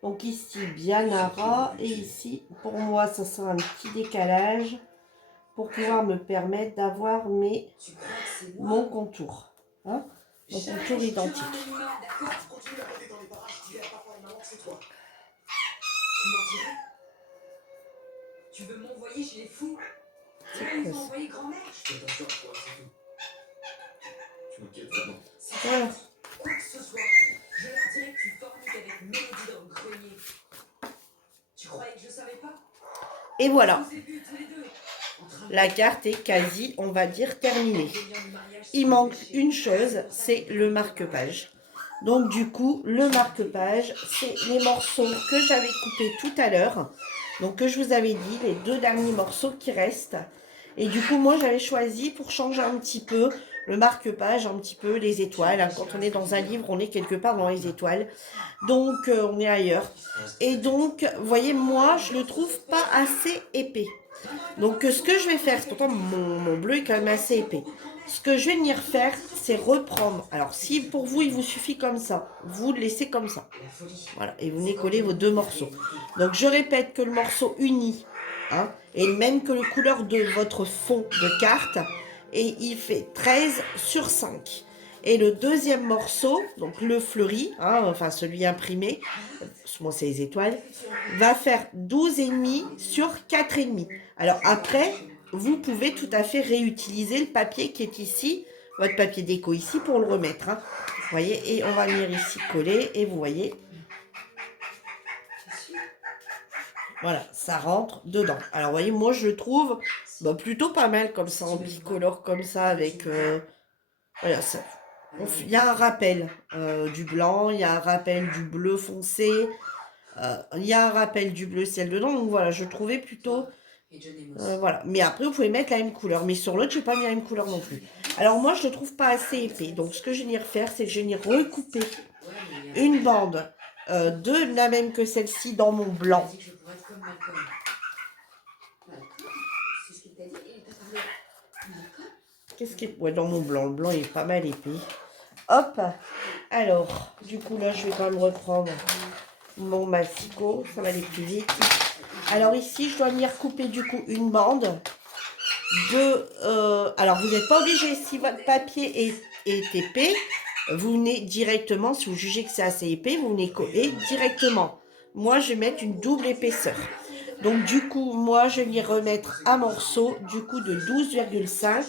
Donc ici, Bianara. Et ici, pour moi, ça sera un petit décalage pour pouvoir me permettre d'avoir mon contour. Hein, mon contour identique. Tu continues à rôder dans les parages, tu dirais à papa et maman que c'est toi. Tu mentirais? Tu veux m'envoyer chez les fous? Là, ils ont envoyé grand-mère. Je fais attention à toi, c'est tout. Tu m'inquiètes vraiment. Voilà. Quoi que ce soit, je leur dirais que tu forniques avec Mélodie dans le grenier. Tu croyais que je savais pas? Et voilà. Je vous ai vus tous les deux. La carte est quasi, on va dire, terminée. Il manque une chose, c'est le marque-page. Donc du coup, le marque-page, c'est les morceaux que j'avais coupés tout à l'heure. Donc que je vous avais dit, les 2 derniers morceaux qui restent. Et du coup, moi, j'avais choisi pour changer un petit peu le marque-page, un petit peu les étoiles. Hein. Quand on est dans un livre, on est quelque part dans les étoiles. Donc, on est ailleurs. Et donc, vous voyez, moi, je le trouve pas assez épais. Donc ce que je vais faire, c'est pourtant mon bleu est quand même assez épais. Ce que je vais venir faire, c'est reprendre. Alors si pour vous il vous suffit comme ça, vous le laissez comme ça. Voilà, et vous venez coller vos 2 morceaux. Donc je répète que le morceau uni hein, est le même que la couleur de votre fond de carte. Et il fait 13 sur 5. Et le deuxième morceau, donc le fleuri, hein, enfin celui imprimé, moi c'est les étoiles, va faire 12,5 sur 4,5. Alors après, vous pouvez tout à fait réutiliser le papier qui est ici, votre papier déco ici pour le remettre. Hein. Vous voyez, et on va venir ici coller et vous voyez, voilà, ça rentre dedans. Alors vous voyez, moi je le trouve plutôt pas mal comme ça, en bicolore comme ça avec... voilà, ça, il y a un rappel du blanc, il y a un rappel du bleu foncé, il y a un rappel du bleu ciel dedans. Donc voilà, je trouvais plutôt... voilà. Mais après, vous pouvez mettre la même couleur. Mais sur l'autre, je n'ai pas mis la même couleur non plus. Alors moi, je ne le trouve pas assez épais. Donc ce que je vais venir faire, c'est que je vais venir recouper une bande de la même que celle-ci dans mon blanc. Qu'est-ce qui est... Ouais, dans mon blanc. Le blanc est pas mal épais. Hop. Alors, du coup, là, je vais quand même reprendre mon massicot. Ça va aller plus vite. Alors ici, je dois venir couper du coup une bande de... alors, vous n'êtes pas obligé, si votre papier est épais, vous venez directement, si vous jugez que c'est assez épais, vous venez coller directement. Moi, je vais mettre une double épaisseur. Donc, du coup, moi, je vais venir remettre un morceau, du coup, de 12,5.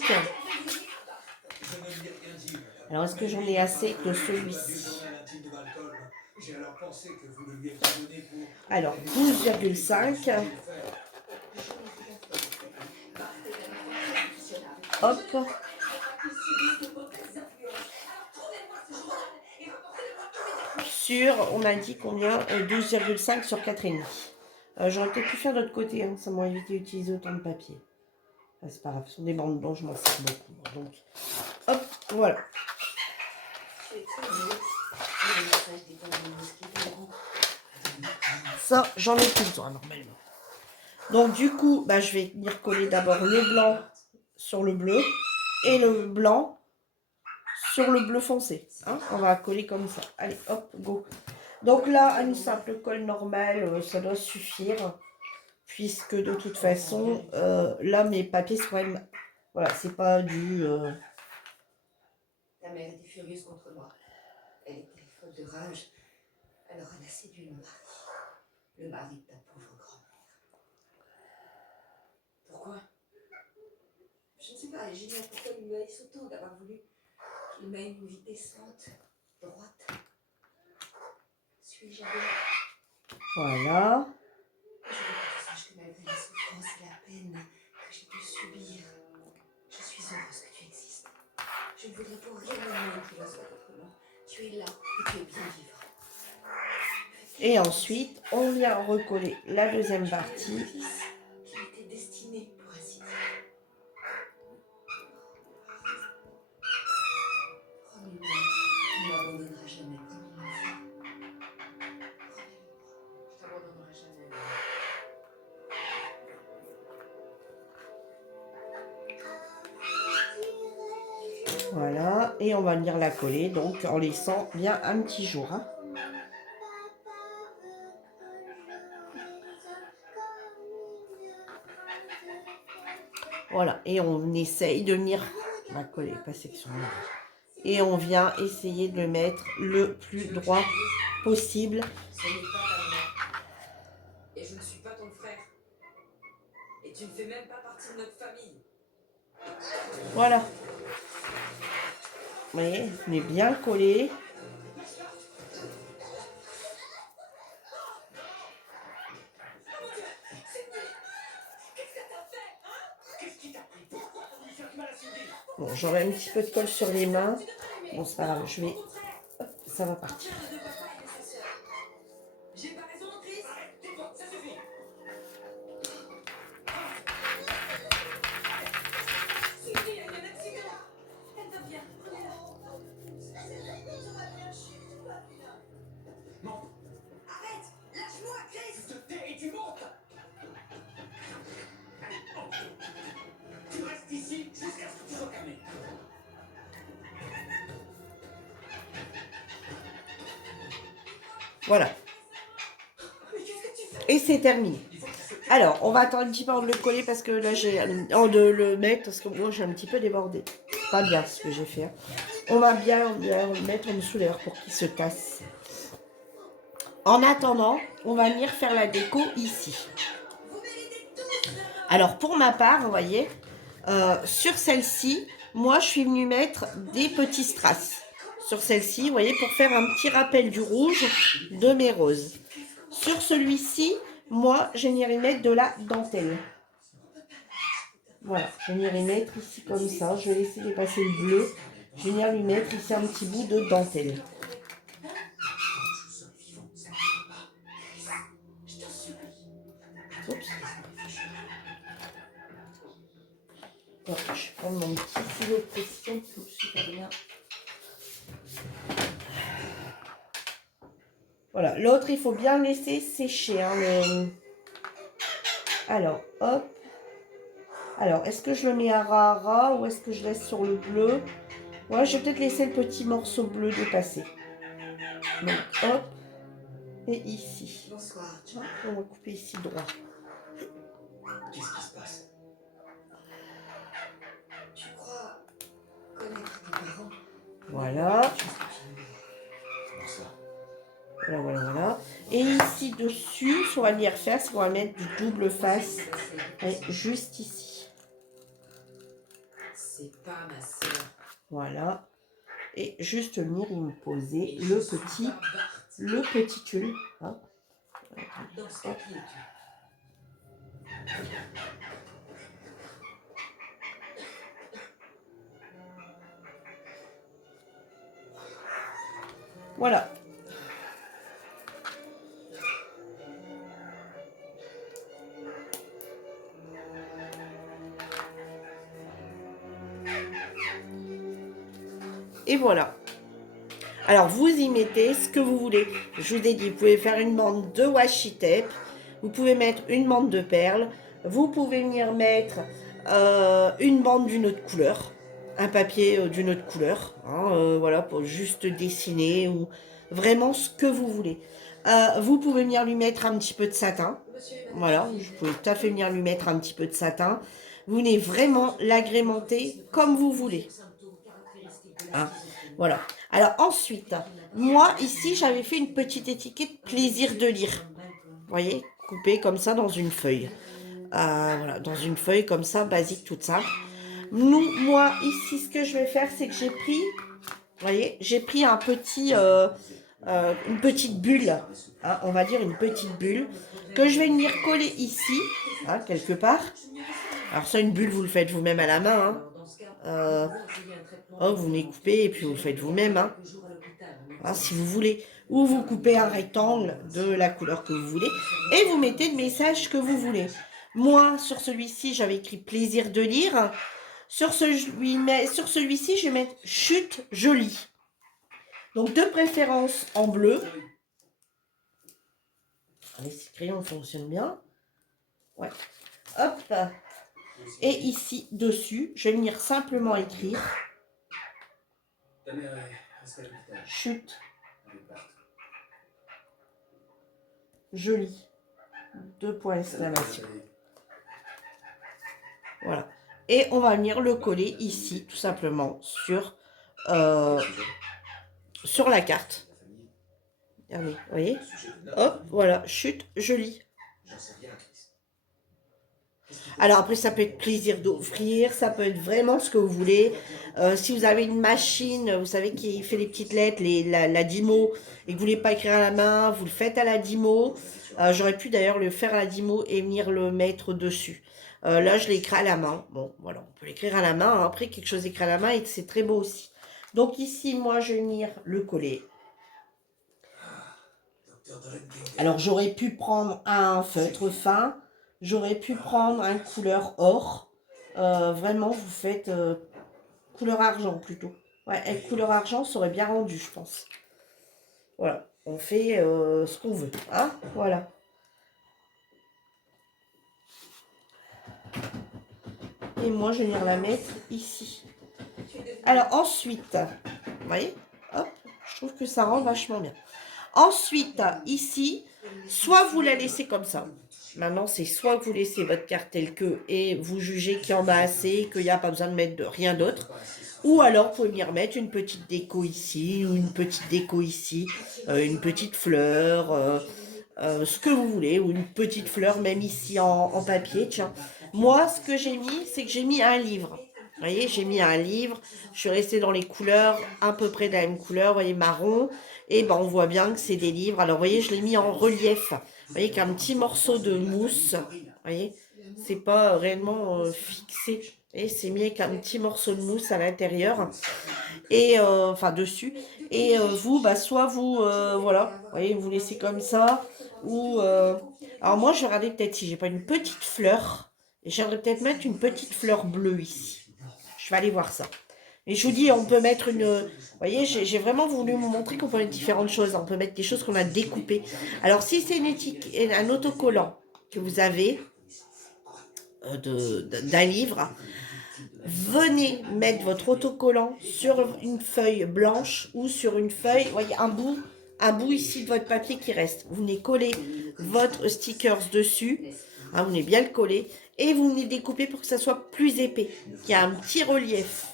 Alors, est-ce que j'en ai assez de celui-ci? Alors, 12,5. Hop. sur, on m'a dit combien 12,5 sur 4,5. J'aurais peut-être pu faire de l'autre côté, hein, ça m'aurait évité d'utiliser autant de papier. Enfin, c'est pas grave, ce sont des bandes blanches, je m'en sers beaucoup. Donc, hop, voilà. Ça, j'en ai plus besoin normalement. Donc du coup, bah, je vais venir coller d'abord le blanc sur le bleu et le blanc sur le bleu foncé. Hein, on va coller comme ça. Allez, hop, go. Donc là, une simple colle normale, ça doit suffire. Puisque de toute façon, là, mes papiers sont quand même... Voilà, c'est pas du... Ta mère était furieuse contre moi. Elle était folle de rage. Alors elle a séduit mon mari. Le mari de ta pauvre grand-mère. Pourquoi? Je ne sais pas, j'ignore pourquoi il me haïsse autant d'avoir voulu qu'il mène une vie décente, droite. Suis-je aveugle? Voilà. Je veux que tu saches que malgré la souffrance et la peine que j'ai pu subir, je suis heureuse que tu existes. Je ne voudrais pour rien au monde qu'il en soit autrement. Tu es là et tu es bien vivant. Et ensuite, on vient recoller la deuxième partie. Qui était destiné pour ainsi dire. Promets-moi, tu ne m'abandonneras jamais comme il m'a fait. Promets-le-moi. Je t'abandonnerai jamais. Voilà. Et on va venir la coller, donc en laissant bien un petit jour. Hein. Voilà. Et on essaye de venir... On va coller, pas section. Et on vient essayer de le mettre le plus droit possible. Ce n'est pas ta mère. Et je ne suis pas ton frère. Et tu ne fais même pas partie de notre famille. Voilà. Vous voyez, on est bien collé. Bon, j'aurai un petit peu de colle sur les mains. Bon, c'est pas grave, je vais... Hop, ça va partir. J'ai pas raison, Chris? Arrête, tais-toi, ça suffit. Suffit, il y a eu un accident. Elle va bien, prenez-la. Tout va bien, chut, tout va bien. Non. Arrête, lâche-moi, Chris. Tu te tais et tu montes. Tu restes ici jusqu'à ce que tu sois calmé. Voilà. Et c'est terminé. Alors, on va attendre un petit peu avant de le coller parce que là, j'ai... de le mettre parce que moi, j'ai un petit peu débordé. Pas bien ce que j'ai fait. Hein. On va bien le mettre en dessous d'ailleurs pour qu'il se casse. En attendant, on va venir faire la déco ici. Alors, pour ma part, vous voyez, sur celle-ci, moi, je suis venue mettre des petits strass. Sur celle-ci, vous voyez, pour faire un petit rappel du rouge de mes roses. Sur celui-ci, moi, je vais venir y mettre de la dentelle. Voilà, je vais venir y mettre ici comme ça. Je vais laisser dépasser le bleu. Je vais venir lui mettre ici un petit bout de dentelle. Oups. Bon, je vais prendre mon petit stylo de pression. Super bien. Voilà, l'autre, il faut bien laisser sécher. Hein, alors, hop. Alors, est-ce que je le mets à ras à ras ou est-ce que je laisse sur le bleu? Ouais, je vais peut-être laisser le petit morceau bleu dépasser. Donc, hop. Et ici. Bonsoir. Hop, on va couper ici droit. Qu'est-ce qui se passe? Tu crois connaître tes parents? Voilà. Bonsoir. Voilà, voilà, voilà. Et ici, dessus, ce qu'on va venir faire, c'est qu'on va mettre du double face. Et juste ici. C'est pas ma sœur. Voilà. Et juste venir y me poser le petit tulle. Hein. Dans ce cas, qui es-tu? Voilà. Et voilà. Alors, vous y mettez ce que vous voulez. Je vous ai dit, vous pouvez faire une bande de washi tape. Vous pouvez mettre une bande de perles. Vous pouvez venir mettre une bande d'une autre couleur. Un papier d'une autre couleur. Hein, voilà, pour juste dessiner ou vraiment ce que vous voulez. Vous pouvez venir lui mettre un petit peu de satin. Voilà, je peux tout à fait venir lui mettre un petit peu de satin. Vous venez vraiment l'agrémenter comme vous voulez. Hein, voilà. Alors ensuite, moi ici j'avais fait une petite étiquette plaisir de lire. Vous voyez, coupée comme ça dans une feuille. Voilà, dans une feuille comme ça, basique, toute simple. Moi ici, ce que je vais faire, c'est que j'ai pris, vous voyez, j'ai pris un petit, une petite bulle, hein, on va dire une petite bulle, que je vais venir coller ici, hein, quelque part. Alors ça, une bulle, vous le faites vous-même à la main. Hein. Vous venez couper et puis vous le faites vous-même. Hein. Hein, si vous voulez. Ou vous coupez un rectangle de la couleur que vous voulez et vous mettez le message que vous voulez. Moi, sur celui-ci, j'avais écrit plaisir de lire. Sur celui-ci, je vais mettre chute jolie. Donc, de préférence en bleu. Allez, ces crayons fonctionnent bien. Ouais. Hop. Et ici, dessus, je vais venir simplement écrire chute jolie. 2 points d'exclamation. Voilà. Et on va venir le coller ici, tout simplement, sur la carte. Ah oui, vous voyez? Hop, voilà, chute jolie. Alors après, ça peut être plaisir d'offrir, ça peut être vraiment ce que vous voulez. Si vous avez une machine, vous savez, qui fait les petites lettres, la Dymo, et que vous voulez pas écrire à la main, vous le faites à la Dymo. J'aurais pu d'ailleurs le faire à la Dymo et venir le mettre dessus. Là, je l'ai écrit à la main. Bon, voilà, on peut l'écrire à la main. Hein. Après, quelque chose écrit à la main et que c'est très beau aussi. Donc ici, moi, je vais venir le coller. Alors, j'aurais pu prendre un feutre fin. J'aurais pu prendre un couleur or. Vraiment, vous faites couleur argent plutôt. Ouais, avec couleur argent, ça aurait bien rendu, je pense. Voilà, on fait ce qu'on veut. Hein, voilà. Et moi, je vais venir la mettre ici. Alors, ensuite, vous voyez, hop, je trouve que ça rend vachement bien. Ensuite, ici, soit vous la laissez comme ça. Maintenant, c'est soit vous laissez votre carte telle que et vous jugez qu'il y en a assez, qu'il n'y a pas besoin de mettre rien d'autre. Ou alors, vous pouvez venir mettre une petite déco ici, ou une petite déco ici, une petite fleur, ce que vous voulez, ou une petite fleur même ici en papier. Tiens, moi, ce que j'ai mis, c'est que j'ai mis un livre. Vous voyez, j'ai mis un livre, je suis restée dans les couleurs, à peu près de la même couleur, vous voyez, marron. Et ben, on voit bien que c'est des livres. Alors, vous voyez, je l'ai mis en relief. Vous voyez, qu'un petit morceau de mousse. Vous voyez, c'est pas réellement fixé. Et c'est mis avec un petit morceau de mousse à l'intérieur. Et, enfin, dessus. Et vous, bah, soit vous, voilà, vous voyez, vous laissez comme ça. Ou, alors, moi, je vais regarder peut-être si j'ai pas une petite fleur. Et j'aimerais peut-être mettre une petite fleur bleue ici. Je vais aller voir ça. Et je vous dis, on peut mettre une... Vous voyez, j'ai vraiment voulu vous montrer qu'on peut mettre différentes choses. On peut mettre des choses qu'on a découpées. Alors, si c'est un autocollant que vous avez d'un livre, venez mettre votre autocollant sur une feuille blanche ou sur une feuille, vous voyez, un bout ici de votre papier qui reste. Vous venez coller votre stickers dessus. Hein, vous venez bien le coller. Et vous venez découper pour que ça soit plus épais. Qu'il y a un petit relief.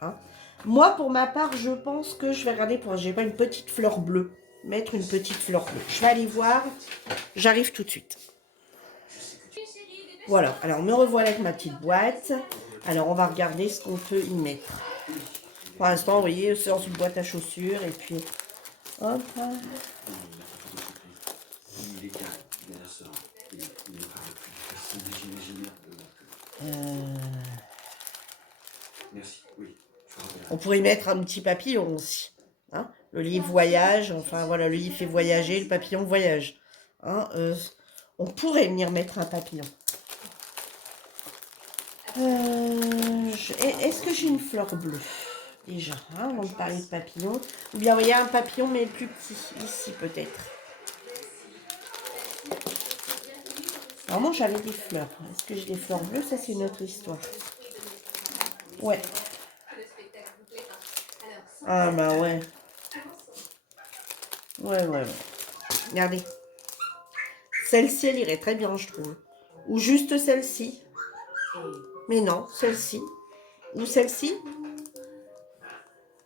Hein. Moi, pour ma part, je pense que je vais regarder pour... J'ai pas une petite fleur bleue. Mettre une petite fleur bleue. Je vais aller voir. J'arrive tout de suite. Voilà. Alors, me revoilà avec ma petite boîte. Alors, on va regarder ce qu'on peut y mettre. Pour l'instant, vous voyez, c'est dans une boîte à chaussures. Et puis, hop. On pourrait y mettre un petit papillon aussi. Hein, le livre voyage, enfin voilà, le livre fait voyager, le papillon voyage. Hein, on pourrait venir mettre un papillon. Est-ce que j'ai une fleur bleue? déjà, hein, avant de parler de papillons. Ou bien, vous voyez, un papillon, mais plus petit, ici, peut-être. Normalement, j'avais des fleurs. Est-ce que j'ai des fleurs bleues? Ça, c'est une autre histoire. Ouais. Ah, bah ouais. Ouais, ouais, ouais. Regardez. Celle-ci, elle irait très bien, je trouve. Ou juste celle-ci. Mais non, celle-ci. Ou celle-ci.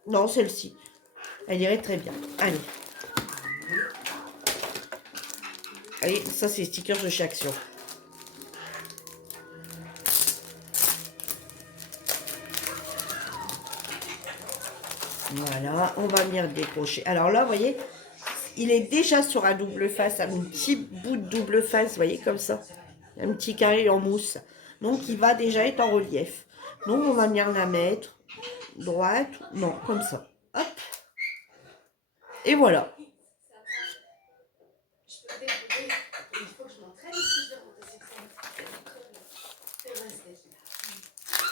Non, celle-ci. Elle irait très bien. Allez. Allez, ça, c'est les stickers de chez Action. Voilà, on va venir décrocher. Alors là, vous voyez, il est déjà sur un double face, un petit bout de double face, vous voyez, comme ça. Un petit carré en mousse. Donc, il va déjà être en relief. Donc, on va venir la mettre droite, non, comme ça. Hop. Et voilà.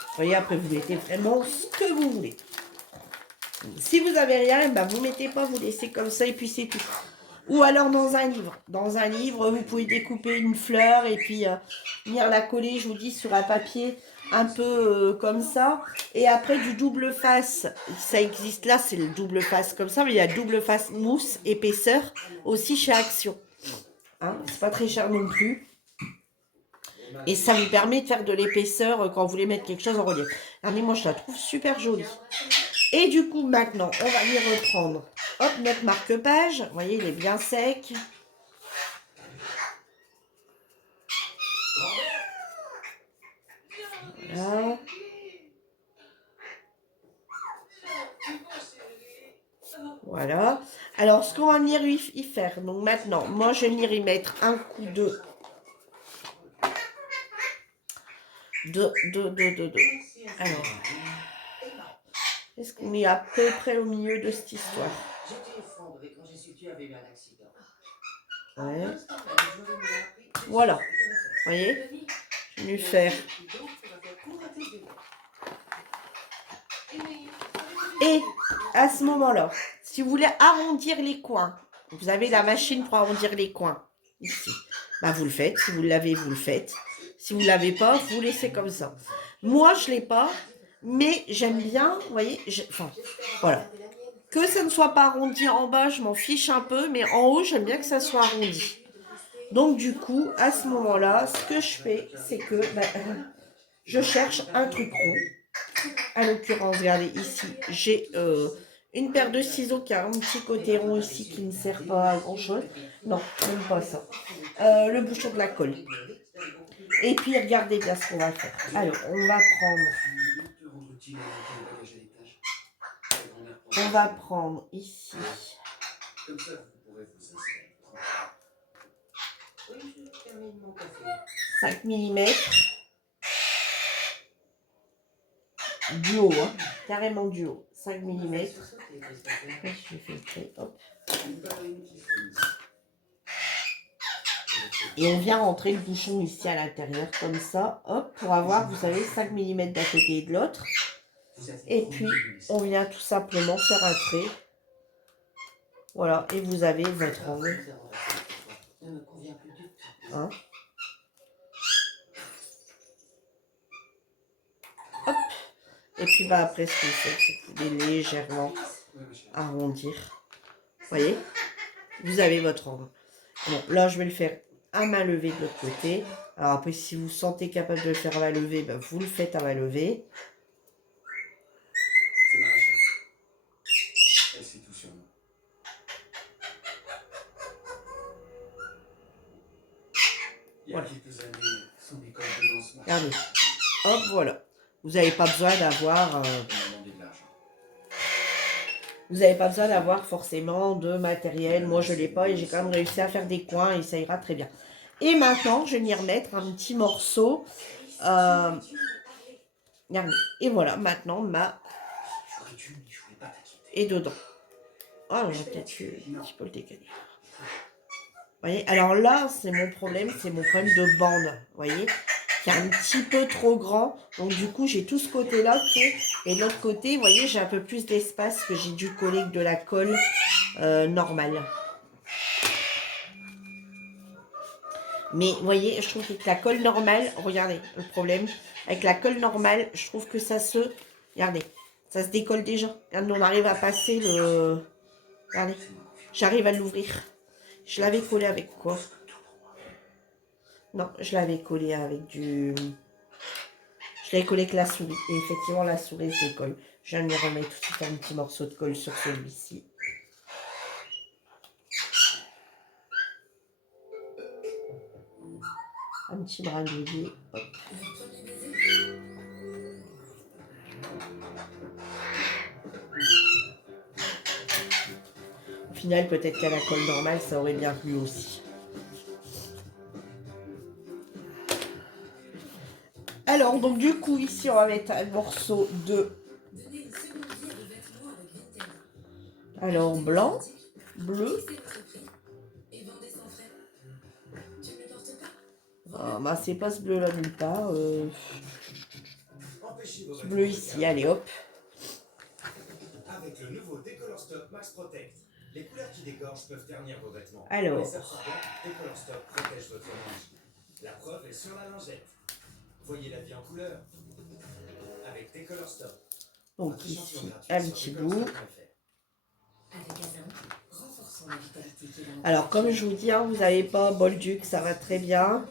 Vous voyez, après, vous mettez vraiment ce que vous voulez. Si vous avez rien, ben vous mettez pas, vous laissez comme ça et puis c'est tout. Ou alors dans un livre. Dans un livre, vous pouvez découper une fleur et puis venir la coller, je vous dis, sur un papier un peu comme ça. Et après du double face, ça existe là, c'est le double face comme ça, mais il y a double face mousse, épaisseur, aussi chez Action. Hein, c'est pas très cher non plus. Et ça vous permet de faire de l'épaisseur quand vous voulez mettre quelque chose en relief. Ah, mais moi, je la trouve super jolie. Et du coup, maintenant, on va venir reprendre hop, notre marque-page. Vous voyez, il est bien sec. Voilà. Voilà. Alors, ce qu'on va venir y faire, donc maintenant, moi, je vais venir y mettre un coup de... Alors, est-ce qu'on est à peu près au milieu de cette histoire? J'étais effondré quand j'ai su que tu avais eu un accident. Ouais. Voilà. Vous voyez? Je vais lui faire. Et à ce moment-là, si vous voulez arrondir les coins, vous avez la machine pour arrondir les coins ici. Bah, vous le faites. Si vous l'avez, vous le faites. Si vous ne l'avez pas, vous laissez comme ça. Moi, je ne l'ai pas, mais j'aime bien, vous voyez, enfin, voilà. Que ça ne soit pas arrondi en bas, je m'en fiche un peu, mais en haut, j'aime bien que ça soit arrondi. Donc, du coup, à ce moment-là, ce que je fais, c'est que je cherche un truc rond. À l'occurrence, regardez, ici, j'ai une paire de ciseaux qui a un petit côté rond ici qui ne sert pas à grand-chose. Non, même pas ça. Le bouchon de la colle. Et puis, regardez bien ce qu'on va faire. Alors, on va prendre ici. Comme ça, vous pourrez vous installer. Oui, je termine mon café. 5 mm. Du haut, hein. Carrément du haut. 5 mm. Je vais filtrer, hop. Et on vient rentrer le bouchon ici à l'intérieur, comme ça, hop, pour avoir, vous savez, 5 mm d'un côté et de l'autre. Et puis, on vient tout simplement faire un trait. Voilà, et vous avez votre angle. Hein? Hop. Et puis, bah, après, ce qu'on fait, c'est que vous pouvez légèrement arrondir. Vous voyez? Vous avez votre angle. Bon, là, je vais le faire à main levée de l'autre côté. Alors après, si vous sentez capable de le faire à main levée, ben, vous le faites à main levée. C'est Maréchal. Elle sait tout sur moi. Voilà. Regardez. Hop, voilà. Vous n'avez pas besoin d'avoir... Vous n'avez pas besoin d'avoir forcément de matériel. Moi, je ne l'ai pas et j'ai quand même réussi à faire des coins et ça ira très bien. Et maintenant, je vais venir mettre un petit morceau. Et voilà, maintenant, ma... Et dedans. Oh, on va peut-être un petit peu le décaler. Vous voyez, alors là, c'est mon problème de bande. Vous voyez, qui est un petit peu trop grand. Donc du coup, j'ai tout ce côté-là qui est... Et de l'autre côté, vous voyez, j'ai un peu plus d'espace que j'ai dû coller avec de la colle normale. Mais vous voyez, je trouve qu'avec la colle normale, regardez le problème, avec la colle normale, je trouve que ça se... Regardez, ça se décolle déjà. Regardez, on arrive à passer le... Regardez, j'arrive à l'ouvrir. Je l'avais collé avec quoi? Non, je l'avais collé avec du... Je l'avais collé avec la souris. Et effectivement, la souris se décolle. Je viens de lui remettre tout de suite un petit morceau de colle sur celui-ci. Un petit brin d'olivier. Hop. Au final, peut-être qu'à la colle normale, ça aurait bien plu aussi. Alors, donc du coup, ici, on va mettre un morceau de... Alors, blanc, bleu. Ah, bah, c'est pas ce bleu-là nulle part. Ce bleu ici, allez, hop. Avec le nouveau Décolor Stop Max Protect, les couleurs qui dégorgent peuvent ternir vos vêtements. Alors. Les absorbants, Décolor Stop protège votre linge. La preuve est sur la lingette. Voyez la vie en couleur avec Décolor Stop. Donc ici, un petit bout. Alors, comme je vous dis, hein, vous n'avez pas Bolduc, ça va très bien.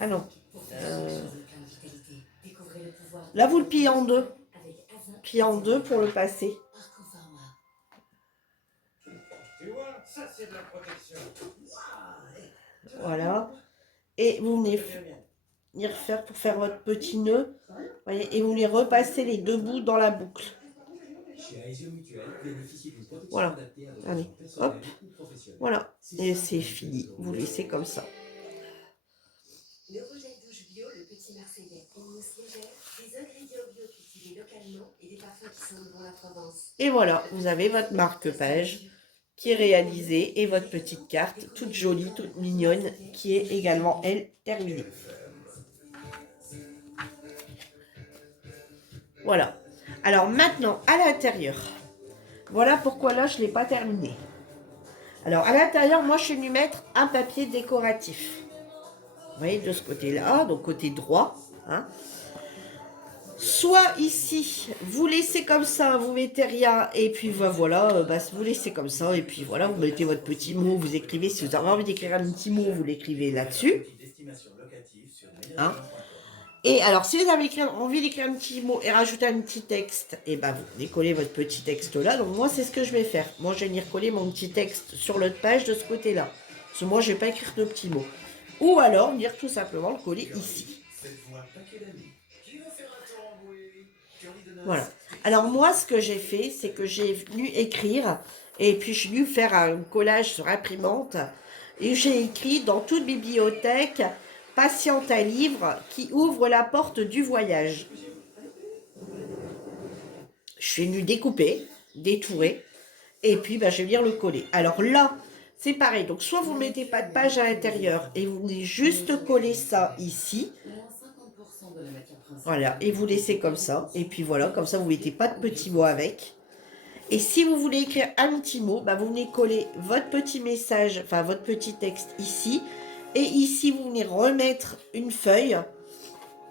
Ah non. Là, vous le pliez en deux. Pliez en deux pour le passer. Voilà. Et vous venez venir faire pour faire votre petit nœud. Voyez, et vous les repassez les deux bouts dans la boucle. Voilà. Allez, hop. Voilà. Et c'est fini. Vous laissez comme ça. Le rouge à douche bio, le petit Marseillais, une mousse légère, des ingrédients bio cultivés localement et des parfums qui sentent bon la Provence. Et voilà, vous avez votre marque-page qui est réalisée et votre petite carte toute jolie, toute mignonne, qui est également, elle, terminée. Voilà. Alors maintenant, à l'intérieur, voilà pourquoi là, je ne l'ai pas terminé. Alors, à l'intérieur, moi, je suis venue mettre un papier décoratif. Vous voyez, de ce côté-là, donc côté droit. Hein. Soit ici, vous laissez comme ça, vous mettez rien, et puis voilà, vous laissez comme ça, et puis voilà, vous mettez votre petit mot, vous écrivez, si vous avez envie d'écrire un petit mot, vous l'écrivez là-dessus. Hein. Et alors, si vous avez envie d'écrire un petit mot et rajouter un petit texte, et ben vous décollez votre petit texte là. Donc moi, c'est ce que je vais faire. Moi, je vais venir coller mon petit texte sur l'autre page de ce côté-là. Parce que moi, je ne vais pas écrire de petits mots. Ou alors, venir tout simplement le coller ici. Voilà. Alors moi, ce que j'ai fait, c'est que j'ai venu écrire, et puis je suis venue faire un collage sur imprimante, et j'ai écrit dans toute bibliothèque, patiente à livre qui ouvre la porte du voyage. Je suis venue découper, détourer, et puis je vais venir le coller. Alors là, c'est pareil. Donc soit vous ne mettez pas de page à l'intérieur, et vous venez juste coller ça ici. Voilà, et vous laissez comme ça. Et puis voilà, comme ça, vous ne mettez pas de petits mots avec. Et si vous voulez écrire un petit mot, vous venez coller votre petit message, enfin votre petit texte ici. Et ici, vous venez remettre une feuille.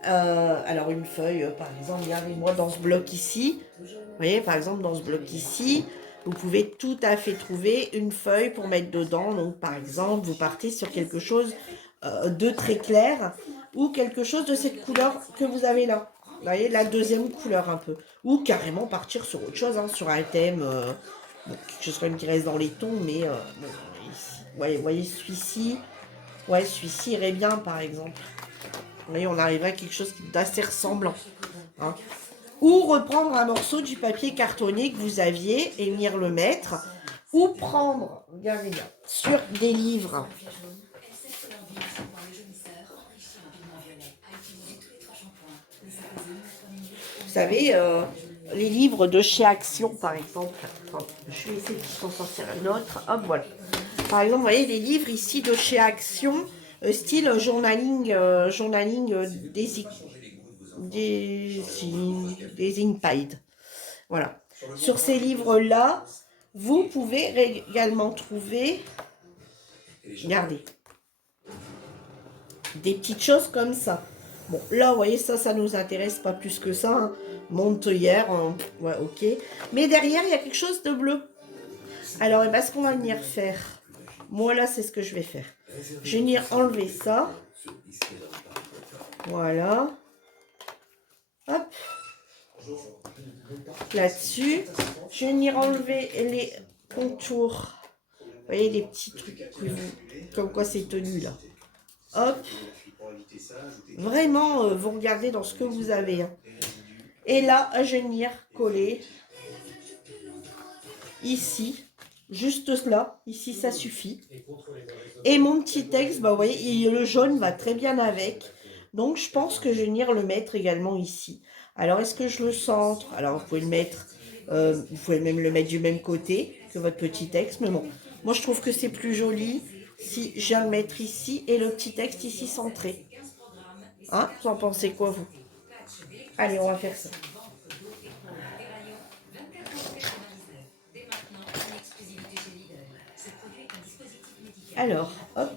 Alors une feuille, par exemple, regardez-moi dans ce bloc ici. Vous voyez, par exemple, dans ce bloc ici, vous pouvez tout à fait trouver une feuille pour mettre dedans. Donc, par exemple, vous partez sur quelque chose de très clair ou quelque chose de cette couleur que vous avez là. Vous voyez, la deuxième couleur un peu. Ou carrément partir sur autre chose, hein, sur un thème, quelque chose qui reste dans les tons, mais ici, vous voyez celui-ci. Ouais, celui-ci irait bien, par exemple. Vous voyez, on arriverait à quelque chose d'assez ressemblant. Hein. Ou reprendre un morceau du papier cartonné que vous aviez et venir le mettre. Ou prendre, regardez bien, sur des livres. Vous savez, les livres de chez Action, par exemple. Attends, je vais essayer de s'en sortir un autre. Hop, voilà. Par exemple, vous voyez les livres ici de chez Action, style journaling, Design Voilà. Sur ces livres-là, vous pouvez également trouver, regardez, des petites choses comme ça. Bon, là, vous voyez, ça nous intéresse pas plus que ça. Hein. Monteuillère, ouais, ok. Mais derrière, il y a quelque chose de bleu. Alors, eh ben, ce qu'on va venir faire, moi, là, c'est ce que je vais faire. Je vais venir enlever ça. Voilà. Hop. Là-dessus. Je vais venir enlever les contours. Vous voyez, les petits trucs, comme quoi c'est tenu, là. Hop. Vraiment, vous regardez dans ce que vous avez. Hein. Et là, je vais venir coller ici, juste cela. Ici, ça suffit. Et mon petit texte, bah, vous voyez, le jaune va très bien avec. Donc, je pense que je vais venir le mettre également ici. Alors, est-ce que je le centre? Alors, vous pouvez le mettre, vous pouvez même le mettre du même côté que votre petit texte. Mais bon, moi, je trouve que c'est plus joli si je viens le mettre ici et le petit texte ici centré. Hein? Vous en pensez quoi, vous? Allez, on va faire ça. Alors, hop.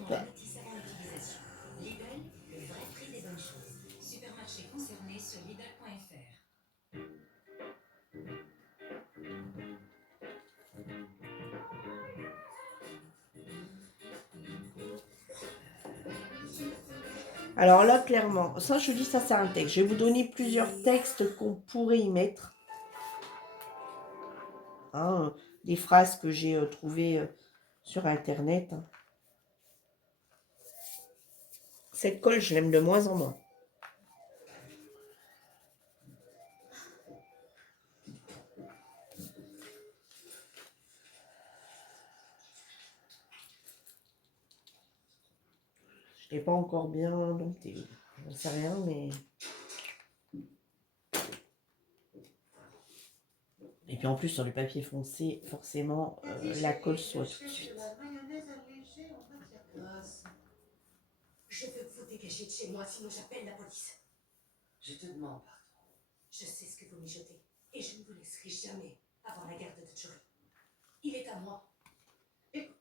Alors là, clairement, ça, je dis, ça, c'est un texte. Je vais vous donner plusieurs textes qu'on pourrait y mettre. Hein, des phrases que j'ai trouvées sur Internet. Hein. Cette colle, je l'aime de moins en moins. Je n'ai pas encore bien dompté. Je ne sais rien, mais... Et puis en plus, sur le papier foncé, forcément, la colle soit tout de suite. Je veux que vous dégagiez de chez moi, sinon j'appelle la police. Je te demande pardon. Je sais ce que vous mijotez, et je ne vous laisserai jamais avoir la garde de Jory. Il est à moi. Écoute,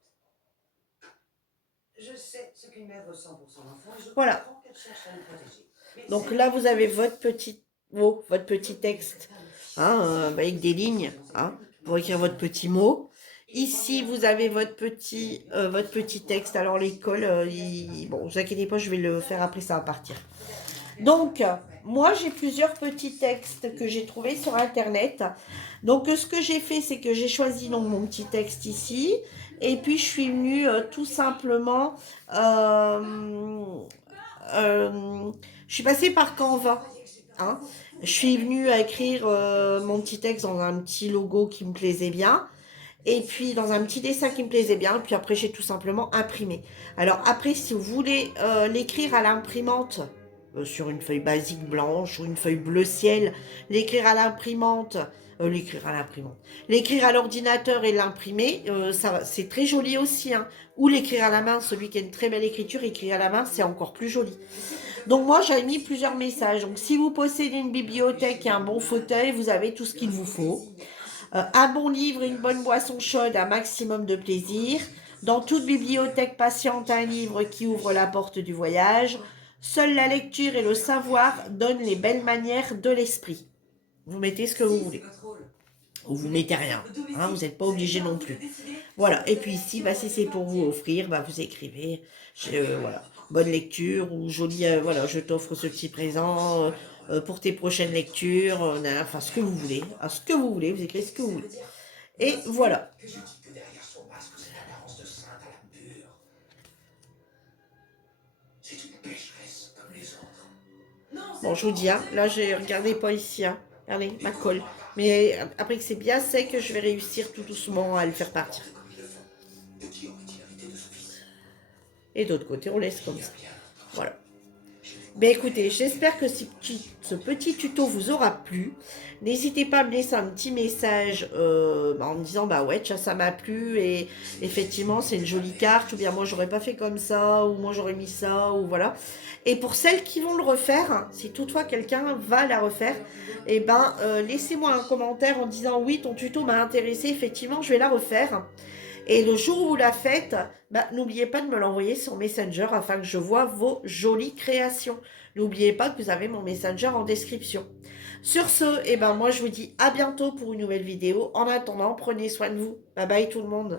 je sais ce qu'une mère ressent pour son enfant et je Voilà. comprends qu'elle cherche à le protéger. Mais Donc là, vous avez votre petit mot, votre petit texte, hein, avec des lignes, hein, pour écrire votre petit mot. Ici, vous avez votre petit texte. Alors, l'école, bon, vous inquiétez pas, je vais le faire après, ça va partir. Donc, moi, j'ai plusieurs petits textes que j'ai trouvés sur Internet. Donc, ce que j'ai fait, c'est que j'ai choisi donc, mon petit texte ici. Et puis, je suis venue tout simplement... je suis passée par Canva. Hein. Je suis venue à écrire mon petit texte dans un petit logo qui me plaisait bien. Et puis dans un petit dessin qui me plaisait bien. Puis après, j'ai tout simplement imprimé. Alors après, si vous voulez l'écrire à l'imprimante, sur une feuille basique blanche ou une feuille bleu ciel, l'écrire à l'imprimante, l'écrire à l'ordinateur et l'imprimer, c'est très joli aussi. Hein. Ou l'écrire à la main, celui qui a une très belle écriture, écrire à la main, c'est encore plus joli. Donc moi, j'avais mis plusieurs messages. Donc si vous possédez une bibliothèque et un bon fauteuil, vous avez tout ce qu'il vous faut. Un bon livre, une bonne boisson chaude, un maximum de plaisir. Dans toute bibliothèque patiente, un livre qui ouvre la porte du voyage. Seule la lecture et le savoir donnent les belles manières de l'esprit. Vous mettez ce que vous voulez. Ou vous mettez rien. Hein, vous n'êtes pas obligé non plus. Voilà. Et puis ici, bah, si c'est pour vous offrir, bah, vous écrivez. Voilà. Bonne lecture ou jolie. Voilà, je t'offre ce petit présent pour tes prochaines lectures. Enfin, ce que vous voulez. Ah, ce que vous voulez. Vous écrivez ce que vous voulez. Et voilà. Que je dis que derrière son masque, cette apparence de sainte à la pure. C'est une pécheresse comme les autres. Bon, je vous dis, hein, là, regardez pas ici. Hein. Regardez, ma colle. Mais après que c'est bien sec, je vais réussir tout doucement à le faire partir. De qui aurait-il hérité de son fils? Et d'autre côté, on laisse comme ça. Voilà. Ben écoutez, j'espère que ce petit tuto vous aura plu. N'hésitez pas à me laisser un petit message en me disant bah ouais, ça m'a plu et effectivement c'est une jolie carte, ou bien moi j'aurais pas fait comme ça, ou moi j'aurais mis ça, ou voilà. Et pour celles qui vont le refaire, si toutefois quelqu'un va la refaire, eh ben laissez-moi un commentaire en disant oui, ton tuto m'a intéressé, effectivement je vais la refaire. Et le jour où vous la faites, bah, n'oubliez pas de me l'envoyer sur Messenger afin que je vois vos jolies créations. N'oubliez pas que vous avez mon Messenger en description. Sur ce, eh ben moi je vous dis à bientôt pour une nouvelle vidéo. En attendant, prenez soin de vous. Bye bye tout le monde.